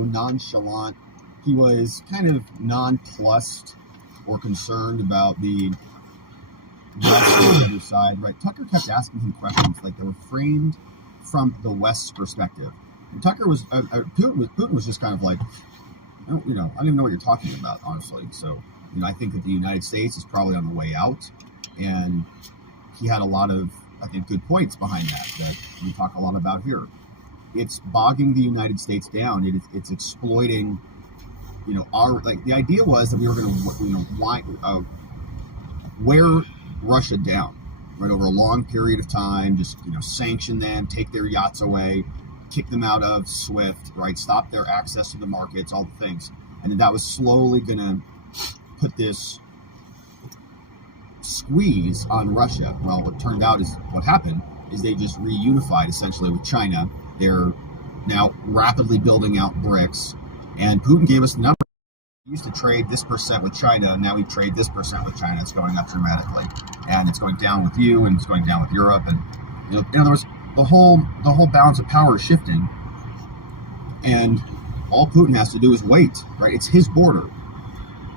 also nonchalant. He was kind of nonplussed or concerned about the West on the other side, right? Tucker kept asking him questions like they were framed from the West's perspective. And Tucker was, Putin was just kind of like, I don't even know what you're talking about, honestly. So, I think that the United States is probably on the way out, and he had a lot of, I think, good points behind that we talk a lot about here. It's bogging the United States down. It's exploiting, the idea was that we were going to, wear Russia down, right, over a long period of time, just, sanction them, take their yachts away, kick them out of SWIFT, right, stop their access to the markets, all the things. And that was slowly going to put this squeeze on Russia. Well, what turned out is what happened is they just reunified essentially with China. They're now rapidly building out BRICS, and Putin gave us the number. We used to trade this % with China, and now we trade this % with China. It's going up dramatically, and it's going down with you, and it's going down with Europe, and in other words, the whole balance of power is shifting, and all Putin has to do is wait. Right? It's his border.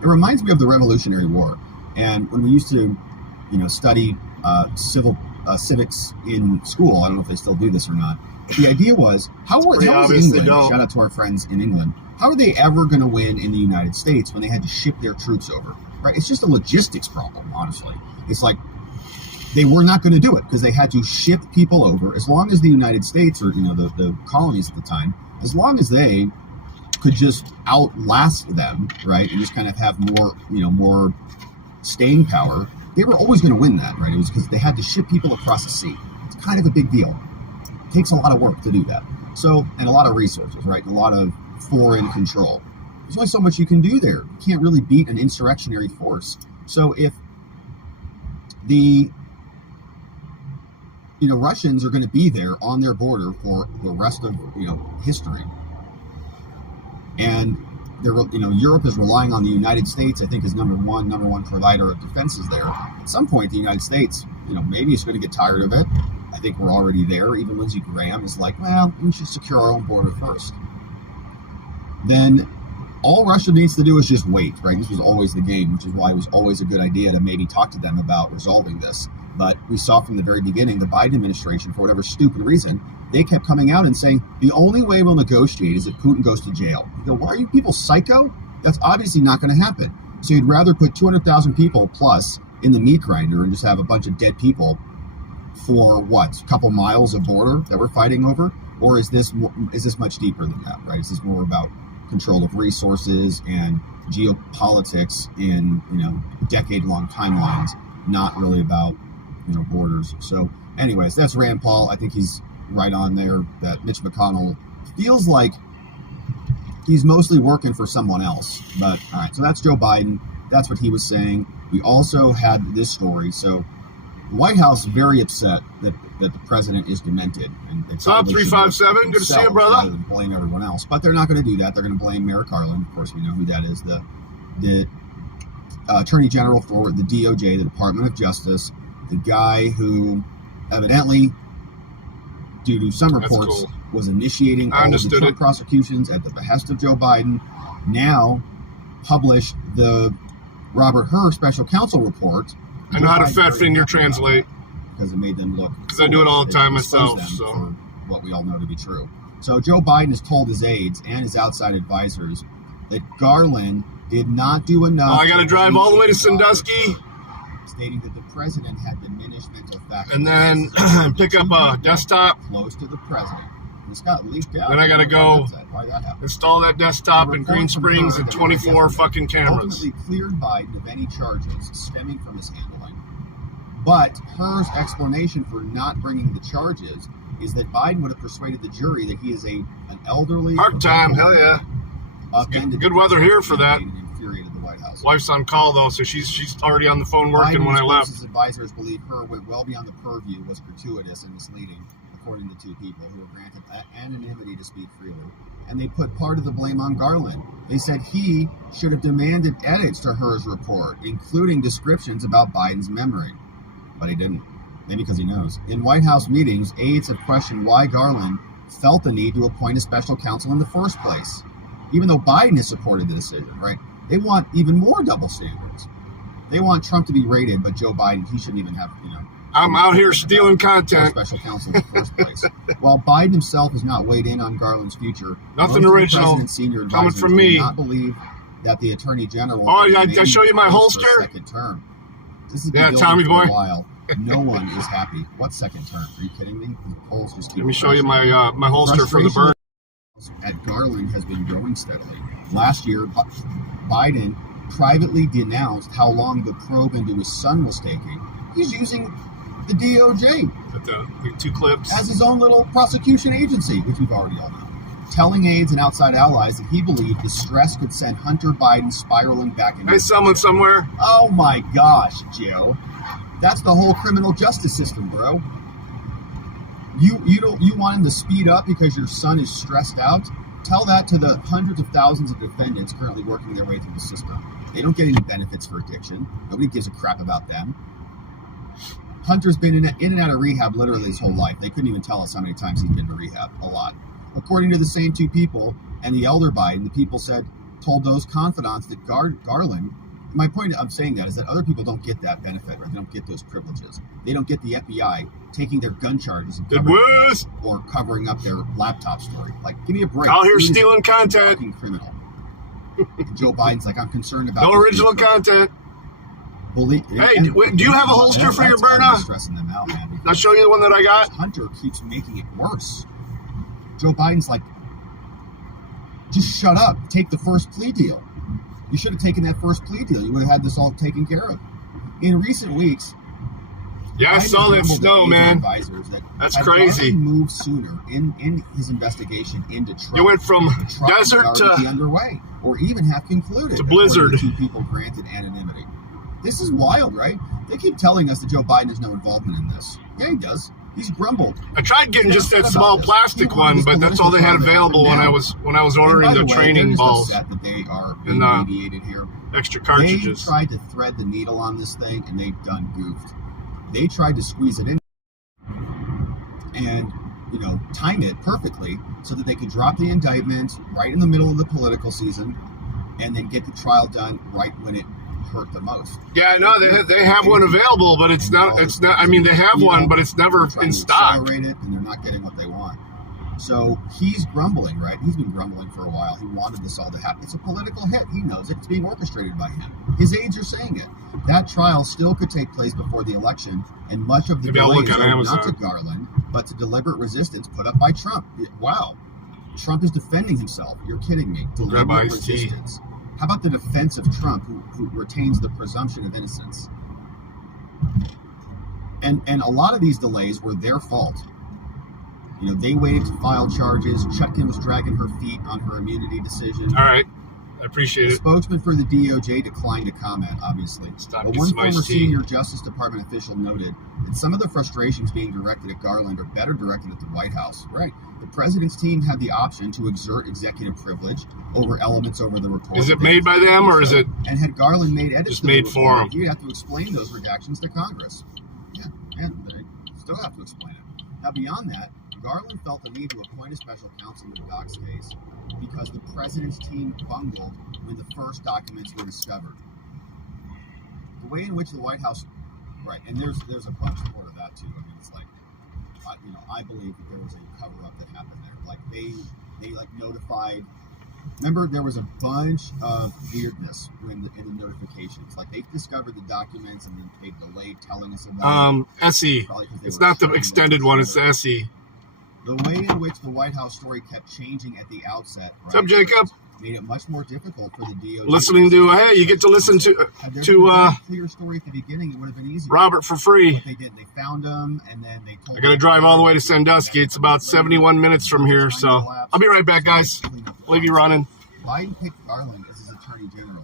It reminds me of the Revolutionary War, and when we used to, study civics in school. I don't know if they still do this or not. The idea was how was England? Shout out to our friends in England. How are they ever going to win in the United States when they had to ship their troops over? Right? It's just a logistics problem, honestly. It's like they were not going to do it because they had to ship people over. As long as the United States or the colonies at the time, as long as they could just outlast them, right, and just kind of have more staying power, they were always going to win that, right? It was because they had to ship people across the sea. It's kind of a big deal. It takes a lot of work to do that. So, and a lot of resources, right? And a lot of foreign control. There's only so much you can do there. You can't really beat an insurrectionary force. So if the Russians are going to be there on their border for the rest of history, and they're Europe is relying on the United States, I think, as number one provider of defenses there. At some point, the United States, maybe it's going to get tired of it. I think we're already there. Even Lindsey Graham is like, well, we should secure our own border first. Then all Russia needs to do is just wait, right? This was always the game, which is why it was always a good idea to maybe talk to them about resolving this. But we saw from the very beginning, the Biden administration, for whatever stupid reason, they kept coming out and saying, the only way we'll negotiate is if Putin goes to jail. You go, why are you people psycho? That's obviously not going to happen. So you'd rather put 200,000 people plus in the meat grinder and just have a bunch of dead people for what, a couple miles of border that we're fighting over? Or is this much deeper than that, right? Is this more about control of resources and geopolitics in decade-long timelines, not really about borders? So anyways, that's Rand Paul. I think he's right on there that Mitch McConnell feels like he's mostly working for someone else. But all right, so that's Joe Biden. That's what he was saying. We also had this story. So the White House very upset that the president is demented. And it's Top 357. Good to see you, brother. Rather than blame everyone else, but they're not going to do that. They're going to blame Merrick Garland. Of course, we know who that is. The Attorney General for the DOJ, the Department of Justice, the guy who evidently, due to some reports, was initiating all of the Trump prosecutions at the behest of Joe Biden, now published the Robert Hur special counsel report. I know how to fat finger translate. Because it made them look... Because I do it all the time myself. So for what we all know to be true. So Joe Biden has told his aides and his outside advisors that Garland did not do enough... I got to drive all the way to Sandusky. Stating that the president had diminished mental faculties. And then pick up a desktop. Close to the president. This got leaked out. Then I got to go install that desktop in Green Springs and 24 fucking cameras. Ultimately cleared Biden of any charges stemming from his handling. But Hur's explanation for not bringing the charges is that Biden would have persuaded the jury that he is an elderly... Park time, hell yeah. Good weather here for that. Infuriated the White House. Wife's on call, though, so she's already on the phone working when I left. His advisors believe Hur went well beyond the purview, was gratuitous and misleading, according to two people who were granted anonymity to speak freely. And they put part of the blame on Garland. They said he should have demanded edits to Hur's report, including descriptions about Biden's memory. But he didn't. Maybe because he knows. In White House meetings, aides have questioned why Garland felt the need to appoint a special counsel in the first place. even though Biden has supported the decision, right? They want even more double standards. They want Trump to be rated, but Joe Biden, he shouldn't even have, I'm out here stealing for content. special counsel in the first place. While Biden himself has not weighed in on Garland's future, Nothing most of the original president's senior coming advisors from me. do not believe that the attorney general. Oh, did I show you my holster? Second term. This has been Yeah, building Tommy for boy. a while. No one is happy. What second term? Are you kidding me? The polls just keep Let me show you crashing. my holster for the burn. At Garland has been growing steadily. Last year, Biden privately denounced how long the probe into his son was taking. He's using the DOJ Got the 2 clips. as his own little prosecution agency, which we've already all known, telling aides and outside allies that he believed the stress could send Hunter Biden spiraling back into. Hey, someone somewhere. Oh my gosh, Joe, that's the whole criminal justice system, bro. You want him to speed up because your son is stressed out? Tell that to the hundreds of thousands of defendants currently working their way through the system. They don't get any benefits for addiction. Nobody gives a crap about them. Hunter's been in and out of rehab literally his whole life. They couldn't even tell us how many times he's been to rehab. A lot. According to the same 2 people and the elder Biden, the people told those confidants that Garland. My point of saying that is that other people don't get that benefit, or they don't get those privileges. They don't get the FBI taking their gun charges and covering up their laptop story. Like, give me a break. Out here stealing content. Fucking criminal. Joe Biden's like, I'm concerned about no original content. Hey, do you have a holster for your Berna? Stressing them out, man. I'll show you the one that I got. Hunter keeps making it worse. Joe Biden's like, just shut up. Take the first plea deal. You should have taken that first plea deal. You would have had this all taken care of. In recent weeks, yeah, I saw that snow, man. That's crazy. Moved sooner in his investigation into Trump. You went from desert to be underway, or even have concluded to blizzard. 2 people granted anonymity. This is wild, right? They keep telling us that Joe Biden has no involvement in this. Yeah, he does. He's grumbled. I tried getting just that small plastic one, but that's all they had available when I was ordering the training balls that they are being mediated here. Extra cartridges. They tried to thread the needle on this thing, and they've done goofed. They tried to squeeze it in and time it perfectly so that they could drop the indictment right in the middle of the political season, and then get the trial done right when it hurt the most. Yeah, no, they have one available, but it's not. I mean, they have one, but it's never in stock. Accelerate it, and they're not getting what they want. So he's grumbling, right? He's been grumbling for a while. He wanted this all to happen. It's a political hit. He knows it. It's being orchestrated by him. His aides are saying it. That trial still could take place before the election, and much of the delay is not to Garland, but to deliberate resistance put up by Trump. Wow. Trump is defending himself. You're kidding me. Deliberate resistance. How about the defense of Trump, who retains the presumption of innocence? And a lot of these delays were their fault. They waited to file charges. Chutkan was dragging her feet on her immunity decision. All right. I appreciate The it. spokesman for the DOJ declined to comment, obviously. But one former senior Justice Department official noted that some of the frustrations being directed at Garland are better directed at the White House. Right. The president's team had the option to exert executive privilege over elements over the report. Is it made by them, or is it and had Garland made edits just made for him? You'd have to explain those redactions to Congress. Yeah, and they still have to explain it. Now, beyond that, Garland felt the need to appoint a special counsel in the Docs case because the president's team bungled when the first documents were discovered. The way in which the White House, right, and there's a bunch more to that too. I mean, it's like, I believe that there was a cover-up that happened there. Like they notified. Remember, there was a bunch of weirdness in the notifications. Like, they discovered the documents and then they delayed telling us about it. SE. It's not the extended one. It's the SE. The way in which the White House story kept changing at the outset, right, What's up, Jacob? made it much more difficult for the DOJ. Listening to, hey, you get to listen to clear story at the beginning, it would have been easier. Robert for free. But they didn't. They found him, and then they told. I got to drive all the way to Sandusky. It's about 71 minutes from here, so I'll be right back, guys. Leave you running. Biden picked Garland as his attorney general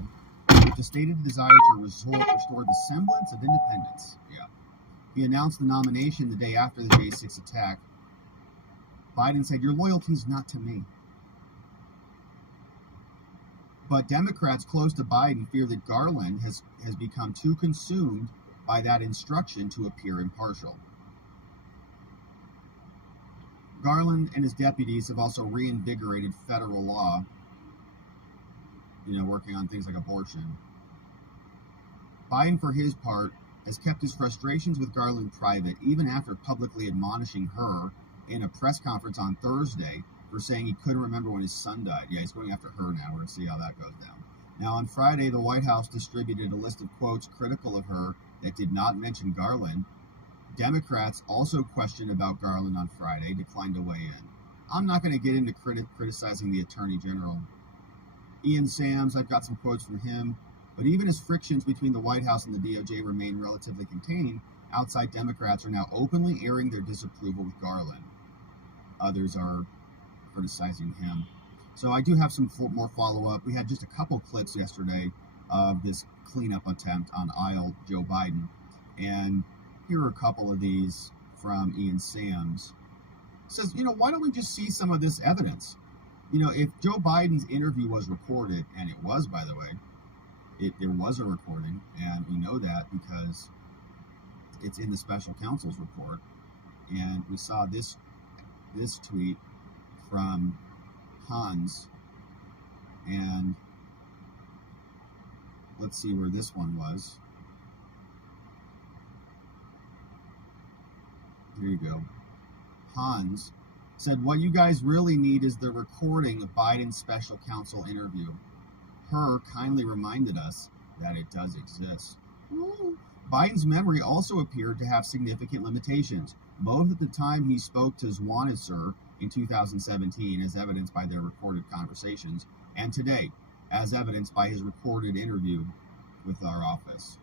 with the stated desire to restore the semblance of independence. Yeah. He announced the nomination the day after the J6 attack. Biden said, "Your loyalty is not to me." But Democrats close to Biden fear that Garland has become too consumed by that instruction to appear impartial. Garland and his deputies have also reinvigorated federal law working on things like abortion. Biden, for his part, has kept his frustrations with Garland private, even after publicly admonishing her in a press conference on Thursday for saying he couldn't remember when his son died. Yeah, he's going after her now. We're going to see how that goes down. Now, on Friday, the White House distributed a list of quotes critical of her that did not mention Garland. Democrats, also questioned about Garland on Friday, declined to weigh in. I'm not going to get into criticizing the Attorney General. Ian Sams, I've got some quotes from him. But even as frictions between the White House and the DOJ remain relatively contained, outside Democrats are now openly airing their disapproval with Garland. Others are criticizing him. So I do have some more follow-up. We had just a couple clips yesterday of this cleanup attempt on aisle Joe Biden. And here are a couple of these from Ian Sams. It says, why don't we just see some of this evidence? If Joe Biden's interview was recorded, and it was, by the way, there was a recording, and we know that because it's in the special counsel's report. And we saw this tweet from Hans, and let's see where this one was. Here you go. Hans said, what you guys really need is the recording of Biden's special counsel interview. Her kindly reminded us that it does exist. Biden's memory also appeared to have significant limitations, both at the time he spoke to Zwanitzer in 2017, as evidenced by their recorded conversations, and today, as evidenced by his recorded interview with our office.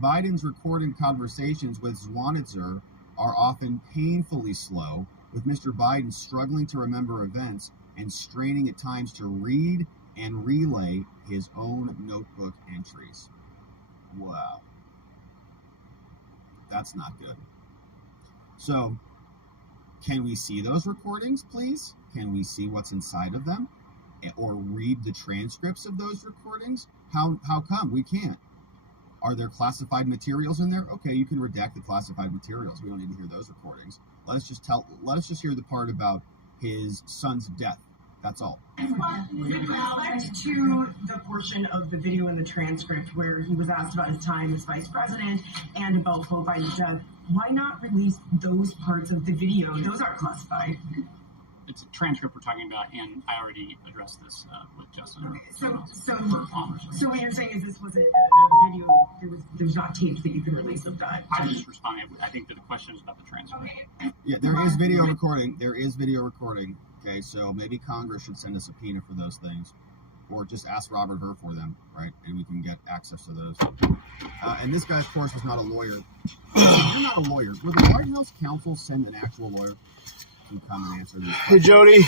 Biden's recorded conversations with Zwanitzer are often painfully slow, with Mr. Biden struggling to remember events and straining at times to read and relay his own notebook entries. Wow. That's not good. So, can we see those recordings, please? Can we see what's inside of them? Or read the transcripts of those recordings? How come we can't? Are there classified materials in there? Okay, you can redact the classified materials. We don't need to hear those recordings. Let us just hear the part about his son's death. That's all. With respect to the portion of the video and the transcript where he was asked about his time as vice president and about Joe Biden's death, why not release those parts of the video? Those aren't classified. It's a transcript we're talking about, and I already addressed this with Justin. Okay, so what you're saying is this was a video, there's not tapes that you can release of that? I'm just responding. I think that the question is about the transcript. Okay. Yeah, there is video recording. There is video recording. Okay, so maybe Congress should send a subpoena for those things, or just ask Robert Hur for them, right? And we can get access to those. And this guy, of course, was not a lawyer. You're not a lawyer. Would the White House counsel send an actual lawyer to come and answer these questions? Hey, Jody.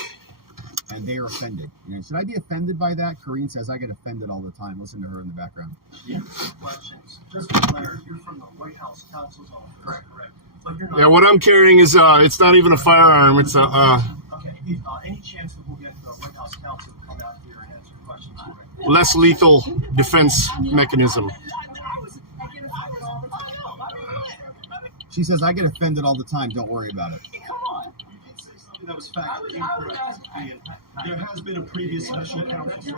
And they are offended. Should I be offended by that? Corrine says I get offended all the time. Listen to her in the background. Yeah, questions. Just to clarify, you're from the White House counsel's office, correct? But you're not. Yeah, what I'm carrying is it's not even a firearm. It's a. Okay. Any chance that we'll get the White House counsel to come out here and answer questions? Less lethal defense mechanism. She says I get offended all the time. Don't worry about it. Come on. You did say something that was factually incorrect. There has been a previous special counsel.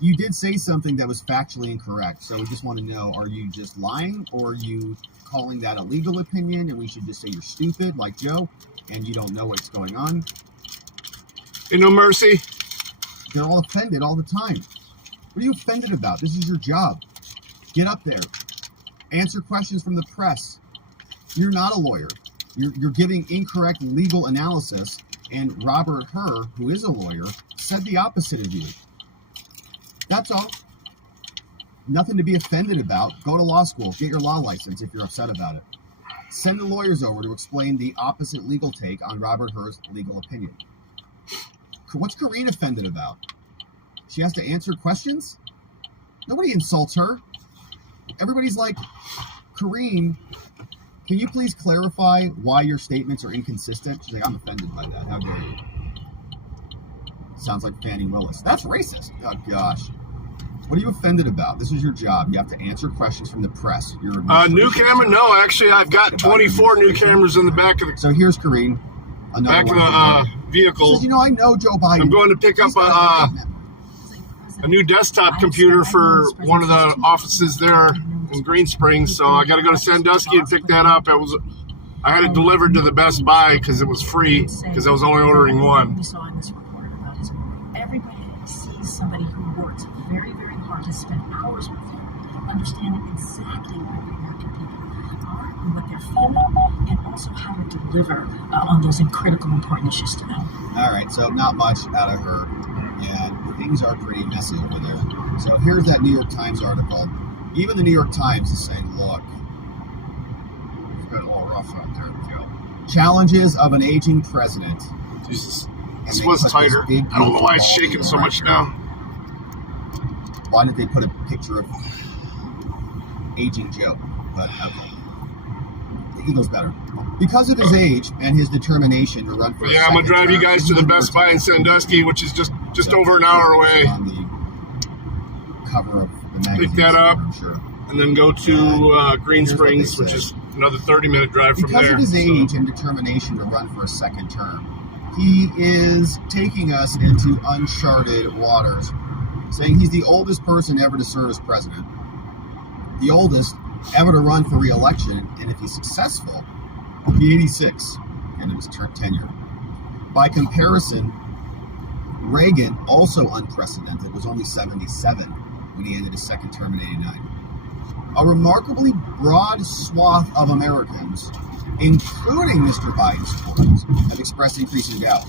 You did say something that was factually incorrect, so we just want to know, are you just lying, or are you calling that a legal opinion, and we should just say you're stupid, like Joe, and you don't know what's going on? Ain't no mercy. They're all offended all the time. What are you offended about? This is your job. Get up there. Answer questions from the press. You're not a lawyer. You're giving incorrect legal analysis, and Robert Hur, who is a lawyer, said the opposite of you. That's all. Nothing to be offended about. Go to law school. Get your law license if you're upset about it. Send the lawyers over to explain the opposite legal take on Robert Hur's legal opinion. What's Corrine offended about? She has to answer questions? Nobody insults her. Everybody's like, Corrine, can you please clarify why your statements are inconsistent? She's like, I'm offended by that. How dare you? Sounds like Fannie Willis. That's racist. Oh, gosh. What are you offended about? This is your job. You have to answer questions from the press. New camera? No, actually, I've got 24 new cameras in the back of the. So here's Corrine. Back of the vehicle. Says, I know Joe Biden. I'm going to pick up a new desktop computer for one of the offices there in Green Springs, so I got to go to Sandusky and pick that up. I had it delivered to the Best Buy because it was free, because I was only ordering one. We saw in this report about his, everybody sees somebody who works very, very hard to spend hours with him, understanding exactly where the American people are and what they're feeling, and also how to deliver on those critical, important issues to them. All right, so not much out of her, and things are pretty messy over there. So here's that New York Times article. Even the New York Times is saying, look, It's got all rough out there, Joe. challenges of an aging president. Jesus. And This they was put this tighter. big, I don't know why it's beautiful shaking ball so right much here. now. Why didn't they put a picture of aging Joe? But okay. The Eagles better. Because of his age and his determination to run for Yeah, I'm going to drive you guys to the Best Buy in Sandusky, which is just over an hour away, On the cover of the magazine. Pick that up. I'm sure. and then go to Green Here's what they Springs, which say. is another 30-minute drive from Because there. of his So- age and determination to run for a second term, he is taking us into uncharted waters, saying he's the oldest person ever to serve as president, the oldest ever to run for re-election, and if he's successful, he'll be 86 end of his tenure. By comparison, Reagan, also unprecedented, was only 77 when he ended his second term in 89. A remarkably broad swath of Americans, including Mr. Biden's supporters, have expressed increasing doubt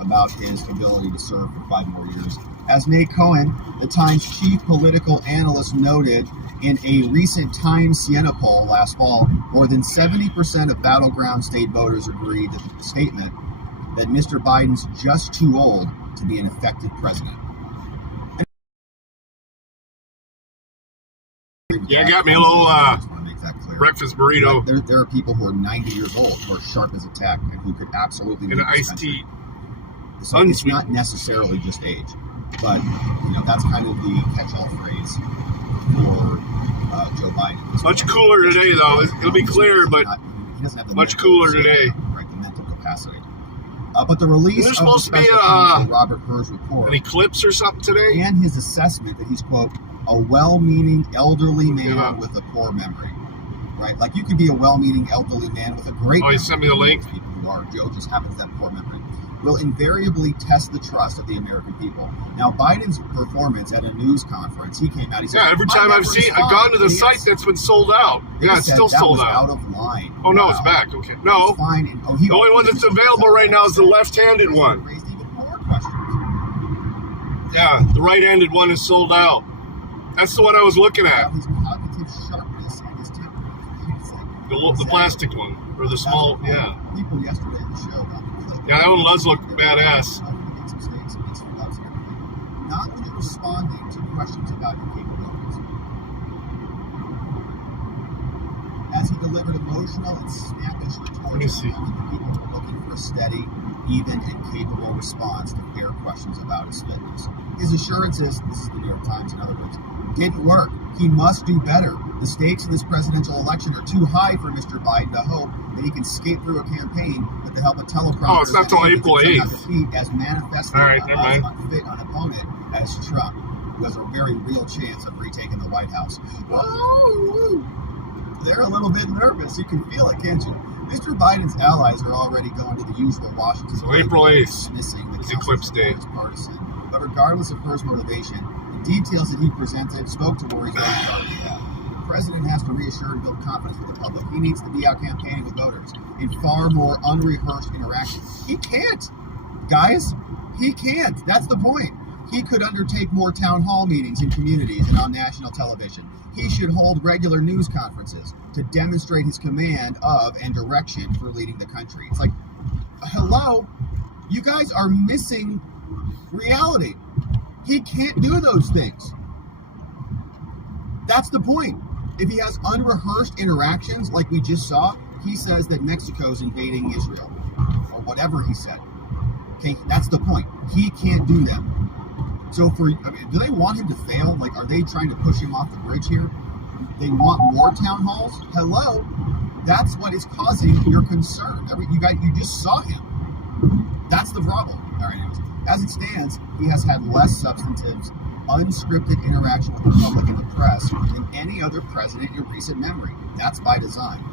about his ability to serve for 5 more years. As Nate Cohen, the Times chief political analyst, noted in a recent Times Siena poll last fall, more than 70% of battleground state voters agreed with the statement that Mr. Biden's just too old to be an effective president. Yeah, got me a little I just want to make that clear. breakfast burrito There are people who are 90 years old who are sharp as a tack and who could absolutely and an lead this iced country. tea. So it's Unsweet. not necessarily just age, but that's kind of the catch-all phrase for Joe Biden. Much cooler today, though. It'll be clear, but He doesn't have the much mental cooler stamina, today. right? The mental capacity. But the release There's of the supposed to be special counsel Robert Hur's report an eclipse or something today. and his assessment that he's, quote, a well-meaning elderly man Yeah. with a poor memory. Right? Like, you could be a well-meaning elderly man with a great Oh, you memory. sent me the link. People who are. Joe just happens to have poor memory. Will invariably test the trust of the American people. Now, Biden's performance at a news conference, he came out, he said, Yeah, every "My time I've memory's I've gone to the fine." site that's been sold out. They Yeah, it's said still that sold was out. of line. Oh no, it's Wow. back. Okay, no. It's fine. And, The only one that's available right now is the left-handed one. Raised even more questions. Yeah, the right-handed one is sold out. That's the one I was looking at. About his cognitive sharpness and his temperament. The plastic one, or the small. Yeah, People yesterday on the show about the clip. yeah, that one does look badass. Making some mistakes and misflows and everything. Not really responding to questions about your capabilities. As he delivered emotional and snappish Let me retorts, see. people were looking for a steady, even, and capable response to fair questions about his fitness. His assurances, this is the New York Times in other words, didn't work. He must do better. The stakes in this presidential election are too high for Mr. Biden to hope that he can skate through a campaign with the help of teleprompters. Oh, it's not till and April somehow 8th. defeat as manifestly All right, never mind. unfit an opponent as Trump, who has a very real chance of retaking the White House. Whoa! They're a little bit nervous. You can feel it, can't you? Mr. Biden's allies are already going to the usual Washington. So April 8th dismissing the is council's Eclipse Day. report as partisan. But regardless of Hur's motivation, the details that he presented spoke to worries that he already had. The president has to reassure and build confidence with the public. He needs to be out campaigning with voters in far more unrehearsed interactions. He can't, guys. He can't. That's the point. He could undertake more town hall meetings in communities and on national television. He should hold regular news conferences to demonstrate his command of and direction for leading the country. It's like, hello, you guys are missing reality. He can't do those things. That's the point. If he has unrehearsed interactions like we just saw, he says that Mexico's invading Israel, or whatever he said. Okay, that's the point. He can't do them. So do they want him to fail? Like, are they trying to push him off the bridge here? They want more town halls? Hello? That's what is causing your concern. You just saw him. That's the problem. All right, anyways. As it stands, he has had less substantive, unscripted interaction with the public and the press than any other president in recent memory. That's by design.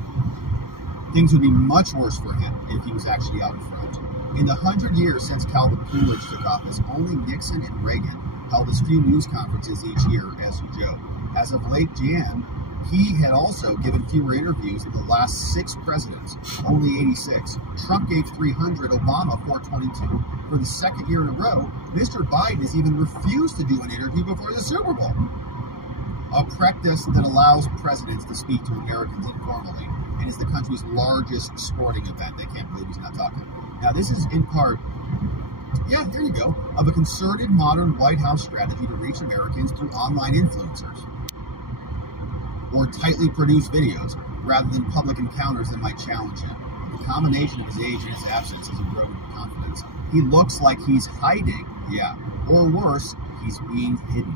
Things would be much worse for him if he was actually out in front. In the 100 years since Calvin Coolidge took office, only Nixon and Reagan held as few news conferences each year as Joe. As of late Jan, he had also given fewer interviews than the last 6 presidents, only 86. Trump gave 300, Obama 422. For the second year in a row, Mr. Biden has even refused to do an interview before the Super Bowl. A practice that allows presidents to speak to Americans informally and is the country's largest sporting event. They can't believe he's not talking. Now, this is in part, yeah, there you go, of a concerted modern White House strategy to reach Americans through online influencers or tightly produced videos rather than public encounters that might challenge him. The combination of his age and his absence has eroded confidence. He looks like he's hiding, yeah, or worse, he's being hidden.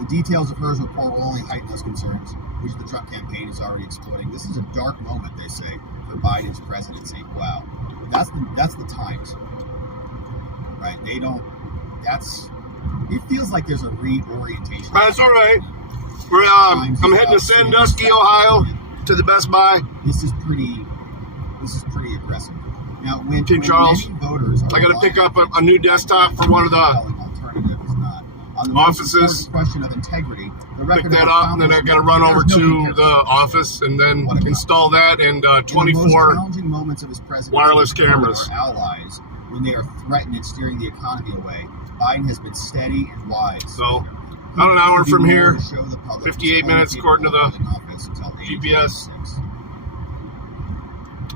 The details of hers report will only heighten those concerns, which the Trump campaign is already exploiting. This is a dark moment, they say, for Biden's presidency. Wow. That's the Times. Right? They don't, it feels like there's a reorientation. That's all right. I'm heading to Sandusky, Ohio, to the Best Buy. This is pretty aggressive. Now, when King Charles, many voters are I got to pick up a new desktop for one of the alternative is not. On the offices. Question of integrity, the record pick that up, and then I got to run over to the office and then install that and 24 wireless cameras. Our allies, when they are threatened and steering the economy away, Biden has been steady and wise. So, about an hour from here, 58 minutes according to the GPS.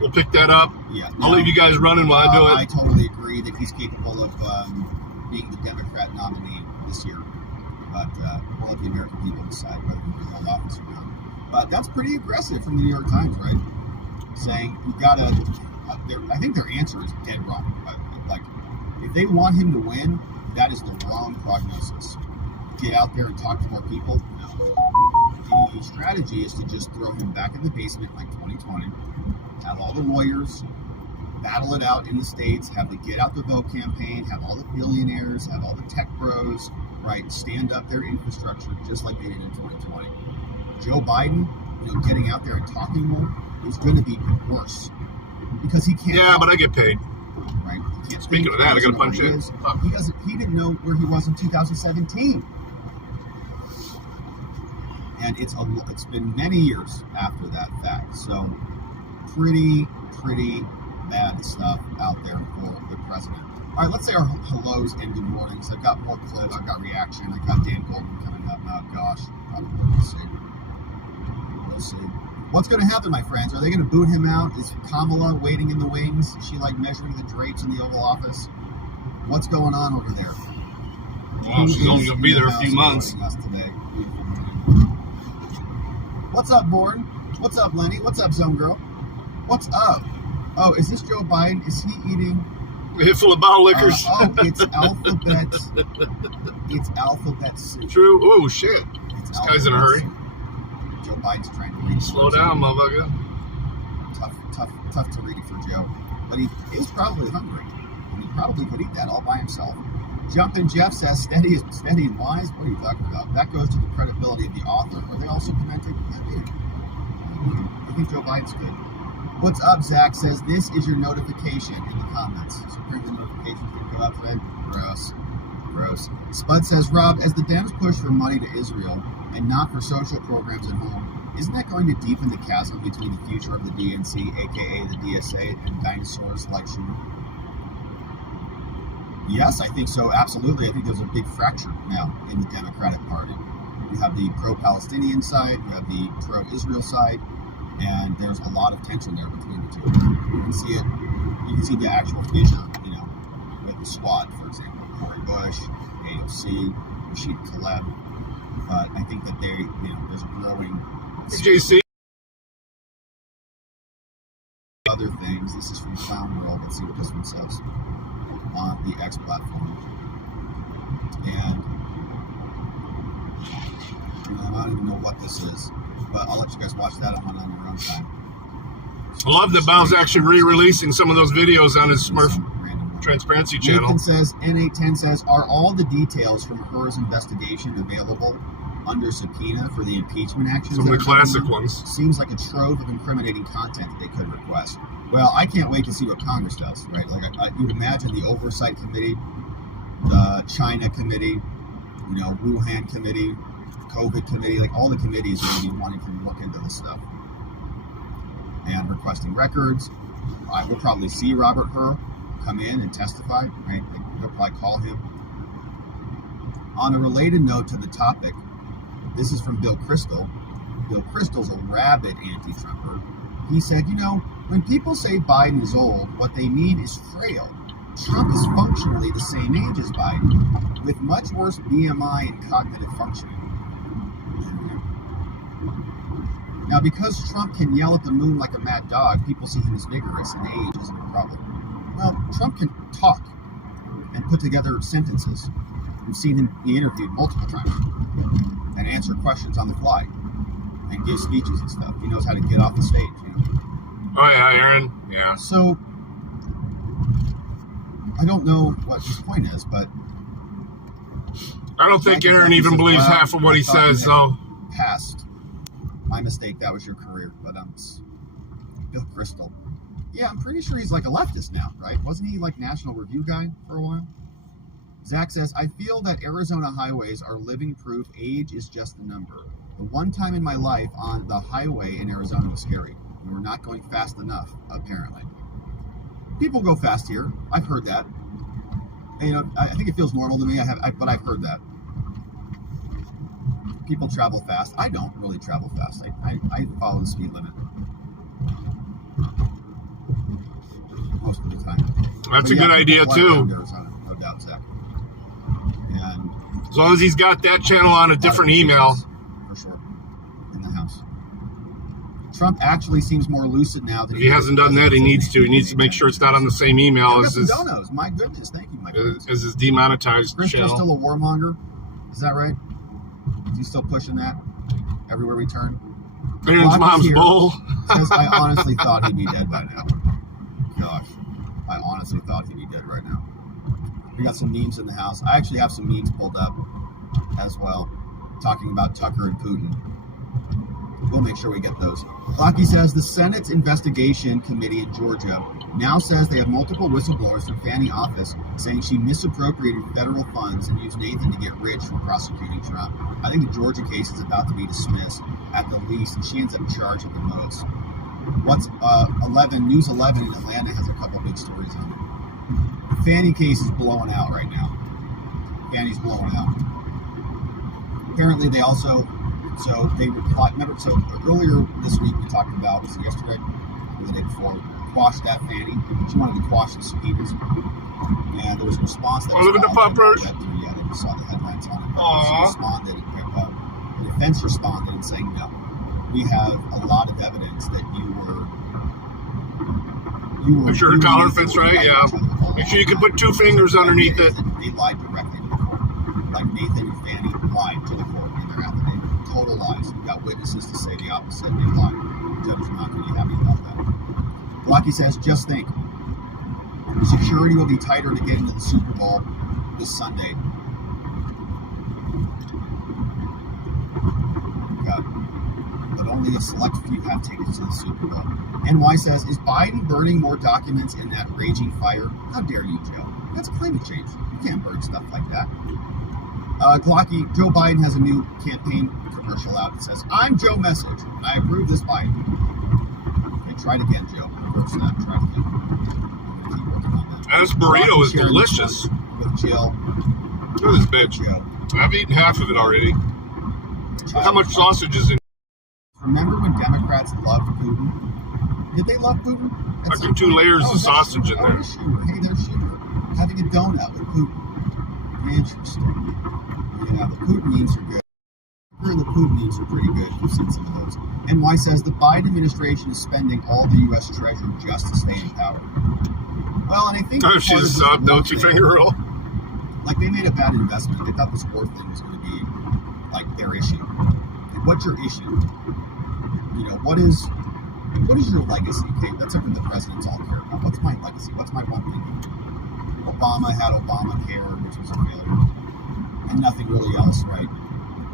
We'll pick that up. Yeah, I'll leave you guys running while I do it. I totally agree that he's capable of being the Democrat nominee this year. But we'll let the American people decide whether he can hold office or not. But that's pretty aggressive from the New York Times, right? Saying you gotta. I think their answer is dead wrong. Like, if they want him to win, that is the wrong prognosis. Get out there and talk to more people. No. The strategy is to just throw him back in the basement like 2020. Have all the lawyers battle it out in the states, have the Get Out the Vote campaign, have all the billionaires, have all the tech bros, right, stand up their infrastructure just like they did in 2020. Joe Biden, getting out there and talking more is going to be worse because he can't. Yeah, but I get paid. Right. He can't. Speaking of that, I got to punch in. He didn't know where he was in 2017. And it's been many years after that fact. So pretty bad stuff out there for the president. All right, let's say our hellos and good mornings. I've got more clips. I've got reaction. I've got Dan Goldman coming up. Oh, gosh. Probably we'll see. What's going to happen, my friends? Are they going to boot him out? Is Kamala waiting in the wings? Is she, measuring the drapes in the Oval Office? What's going on over there? Well, she's only going to be there a few months. Today. What's up, Born? What's up, Lenny? What's up, Zone Girl? What's up? Oh, is this Joe Biden? Is he eating a handful of bottle liquors? It's alphabet. It's alphabet soup. True. Oh shit! This guy's in a hurry. Joe Biden's trying to read. Slow down, motherfucker. Tough to read it for Joe, but he is probably hungry, and he probably could eat that all by himself. Jumpin' Jeff says steady and wise. What are you talking about? That goes to the credibility of the author. Are they also commenting? I think Joe Biden's good. What's up, Zach? Says this is your notification in the comments. So bring the notifications that go out today. Gross. Spud says, Rob, as the Dems push for money to Israel and not for social programs at home, isn't that going to deepen the chasm between the future of the DNC, aka the DSA, and dinosaur selection? Yes, I think so. Absolutely. I think there's a big fracture now in the Democratic Party. You have the pro-Palestinian side, you have the pro-Israel side, and there's a lot of tension there between the two. You can see it. You can see the actual fissure, with the squad, for example, Cori Bush, AOC, Rashid Tlaib. But I think that there's a growing JC. Other things. This is from Clown World. Let's see what this one says on the X platform. And I don't even know what this is, but I'll let you guys watch that on your own time. I love that Bow's actually re-releasing some of those videos on his Smurf Random. Transparency channel. Nathan says, N810 says, are all the details from Her's investigation available under subpoena for the impeachment actions? Some of that the are going classic on? ones. Seems like a trove of incriminating content that they could request. Well, I can't wait to see what Congress does, right? Like, you'd imagine the Oversight Committee, the China Committee, Wuhan Committee, COVID Committee, like all the committees are going to be wanting to look into this stuff and requesting records. I will probably see Robert Hur come in and testify, right? They'll probably call him. On a related note to the topic, this is from Bill Kristol. Bill Kristol's a rabid anti-Trumper. He said, when people say Biden is old, what they mean is frail. Trump is functionally the same age as Biden, with much worse BMI and cognitive functioning. Now, because Trump can yell at the moon like a mad dog, people see him as vigorous, and age isn't a problem. Well, Trump can talk and put together sentences. We've seen him be interviewed multiple times and answer questions on the fly and give speeches and stuff. He knows how to get off the stage. Oh, yeah, Aaron. Yeah. So, I don't know what his point is, but I don't think Aaron even believes half of what he says, though. Past. My mistake, that was your career. But Bill Kristol. Yeah, I'm pretty sure he's like a leftist now, right? Wasn't he like National Review guy for a while? Zach says, I feel that Arizona highways are living proof age is just a number. The one time in my life on the highway in Arizona was scary. We were not going fast enough, apparently. People go fast here. I've heard that. And, I think it feels normal to me, but I've heard that. People travel fast. I don't really travel fast. I follow the speed limit most of the time. That's a good idea, too. Arizona, no doubt, Zach. And as long as he's got that channel on a different email. For sure. In the House. Trump actually seems more lucid now than If he hasn't done that, he needs to. He needs to make sure it's not on the same email as his, donos. My goodness, thank you, Mike. as his demonetized Chris channel. still a warmonger? Is that right? Is he still pushing that everywhere we turn? Aaron's mom's here bull. Says, I honestly thought he'd be dead by now. Gosh, I honestly thought he'd be dead right now. We got some memes in the house. I actually have some memes pulled up as well, talking about Tucker and Putin. We'll make sure we get those. Locky says the Senate's investigation committee in Georgia now says they have multiple whistleblowers from Fannie's office saying she misappropriated federal funds and used Nathan to get rich from prosecuting Trump. I think the Georgia case is about to be dismissed at the least, and she ends up charged at the most. What's News 11 in Atlanta has a couple big stories on it. The Fannie case is blowing out right now. Fannie's blowing out. Apparently they also, so earlier this week we talked about, was it yesterday or the day before, quash that Fannie. She wanted to quash the subpoenas. And there was a response that look at the puppers. Yeah, they just saw the headlines on it. Aww. She responded, the defense responded and saying, no, we have a lot of evidence that you were Make sure the collar fits right, yeah. Make sure you can put two fingers underneath it. They lied directly to the court. Like Nathan and Fannie lied to the court in their affidavit. Total lies. We've got witnesses to say the opposite. They lied. The judge is not going to be happy about that. Blocky says, just think. Security will be tighter to get into the Super Bowl this Sunday. God. But only a select few have tickets to the Super Bowl. NY says, is Biden burning more documents in that raging fire? How dare you, Joe? That's climate change. You can't burn stuff like that. Glocky, Joe Biden has a new campaign commercial out that says, I'm Joe Message, and I approve this Biden. Okay, try it again, Joe. Reverse that. Try it again. I'm going to keep working on that. This burrito is delicious. With Jill. Look at this bitch. Joe. I've eaten half of it already. Look how much sausage is in. Remember when Democrats loved Putin? Did they love Putin? I got 2 layers of sausage in there. There's Schumer. Hey, there's Schumer. Having a donut with Putin. Interesting. Yeah, the Putin memes are good. The Putin memes are pretty good. We've seen some of those. NY says the Biden administration is spending all the U.S. Treasury just to stay in power. Well, and I think Oh, she's no two-finger rule. like they made a bad investment. They thought this war thing was going to be like their issue. Like, what's your issue? You know, what is What is your legacy? Okay, that's something the presidents all care about. What's my legacy? What's my one thing? Obama had Obamacare, which was a failure, and nothing really else, right?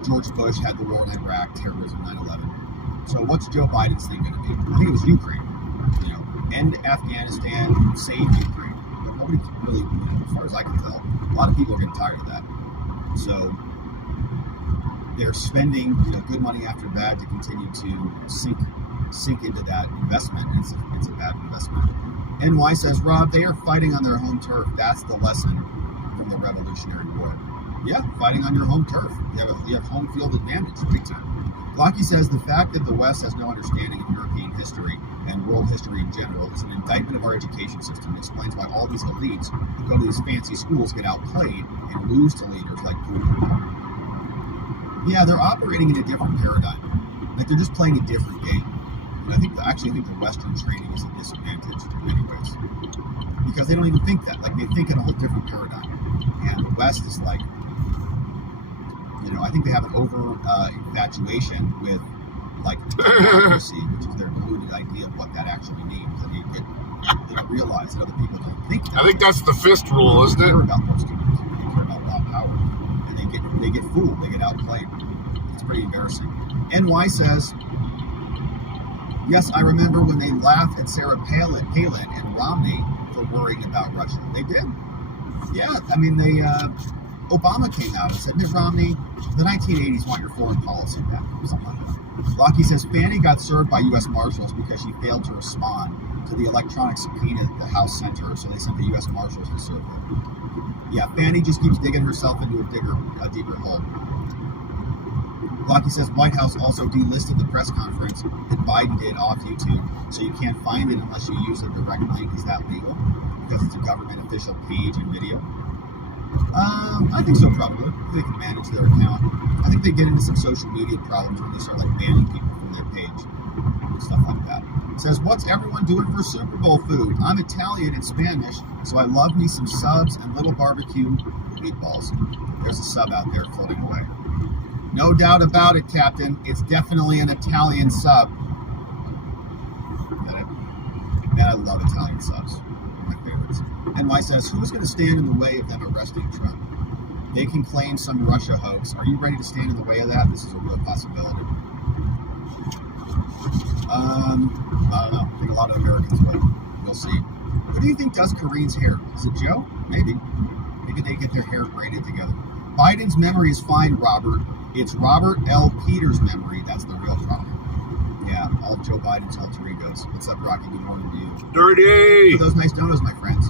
George Bush had the war in Iraq, terrorism, 9/11. So what's Joe Biden's thing going to be? I think it was Ukraine. You know, end Afghanistan, save Ukraine. But nobody really, as far as I can tell, a lot of people are getting tired of that. So they're spending, good money after bad to continue to sink into that investment. It's a bad investment. NY says, Rob, they are fighting on their home turf. That's the lesson from the Revolutionary War. Yeah, fighting on your home turf. You have home field advantage, big time. Lockie says the fact that the West has no understanding of European history and world history in general is an indictment of our education system. It explains why all these elites who go to these fancy schools get outplayed and lose to leaders like Putin. Yeah, they're operating in a different paradigm. Like they're just playing a different game. And I think the Western training is a disadvantage in many ways because they don't even think that. Like they think in a whole different paradigm, and the West is like, I think they have an over infatuation with like democracy, which is their deluded idea of what that actually means. I mean, they don't realize that other people don't think that. I think that's the fist rule, isn't They it? care about those students. They care about raw power, and they get fooled. They get outplayed. It's pretty embarrassing. NY says, yes, I remember when they laughed at Sarah Palin and Romney for worrying about Russia. They did. Yeah, I mean, Obama came out and said, Mitt Romney, the 1980s want your foreign policy back, or something like that. Lockie says, Fanny got served by U.S. Marshals because she failed to respond to the electronic subpoena the House sent her, so they sent the U.S. Marshals to serve her. Yeah, Fanny just keeps digging herself into a deeper hole. Lockie says White House also delisted the press conference that Biden did off YouTube, so you can't find it unless you use a direct link. Is that legal? Because it's a government official page and video? I think so, probably. They can manage their account. I think they get into some social media problems when they start banning people from their page and stuff like that. It says, what's everyone doing for Super Bowl food? I'm Italian and Spanish, so I love me some subs and little barbecue meatballs. There's a sub out there floating away. No doubt about it, Captain. It's definitely an Italian sub. Get it? Man, I love Italian subs. They're my favorites. NY says, who's going to stand in the way of them arresting Trump? They can claim some Russia hoax. Are you ready to stand in the way of that? This is a real possibility. I don't know. I think a lot of Americans will. We'll see. What do you think does Kareen's hair? Is it Joe? Maybe. Maybe they get their hair braided together. Biden's memory is fine, Robert. It's Robert L. Peters' memory that's the real problem. Yeah, all Joe Biden's alter egos. What's up, Rocky? Good morning to you. Dirty! For those nice donuts, my friends.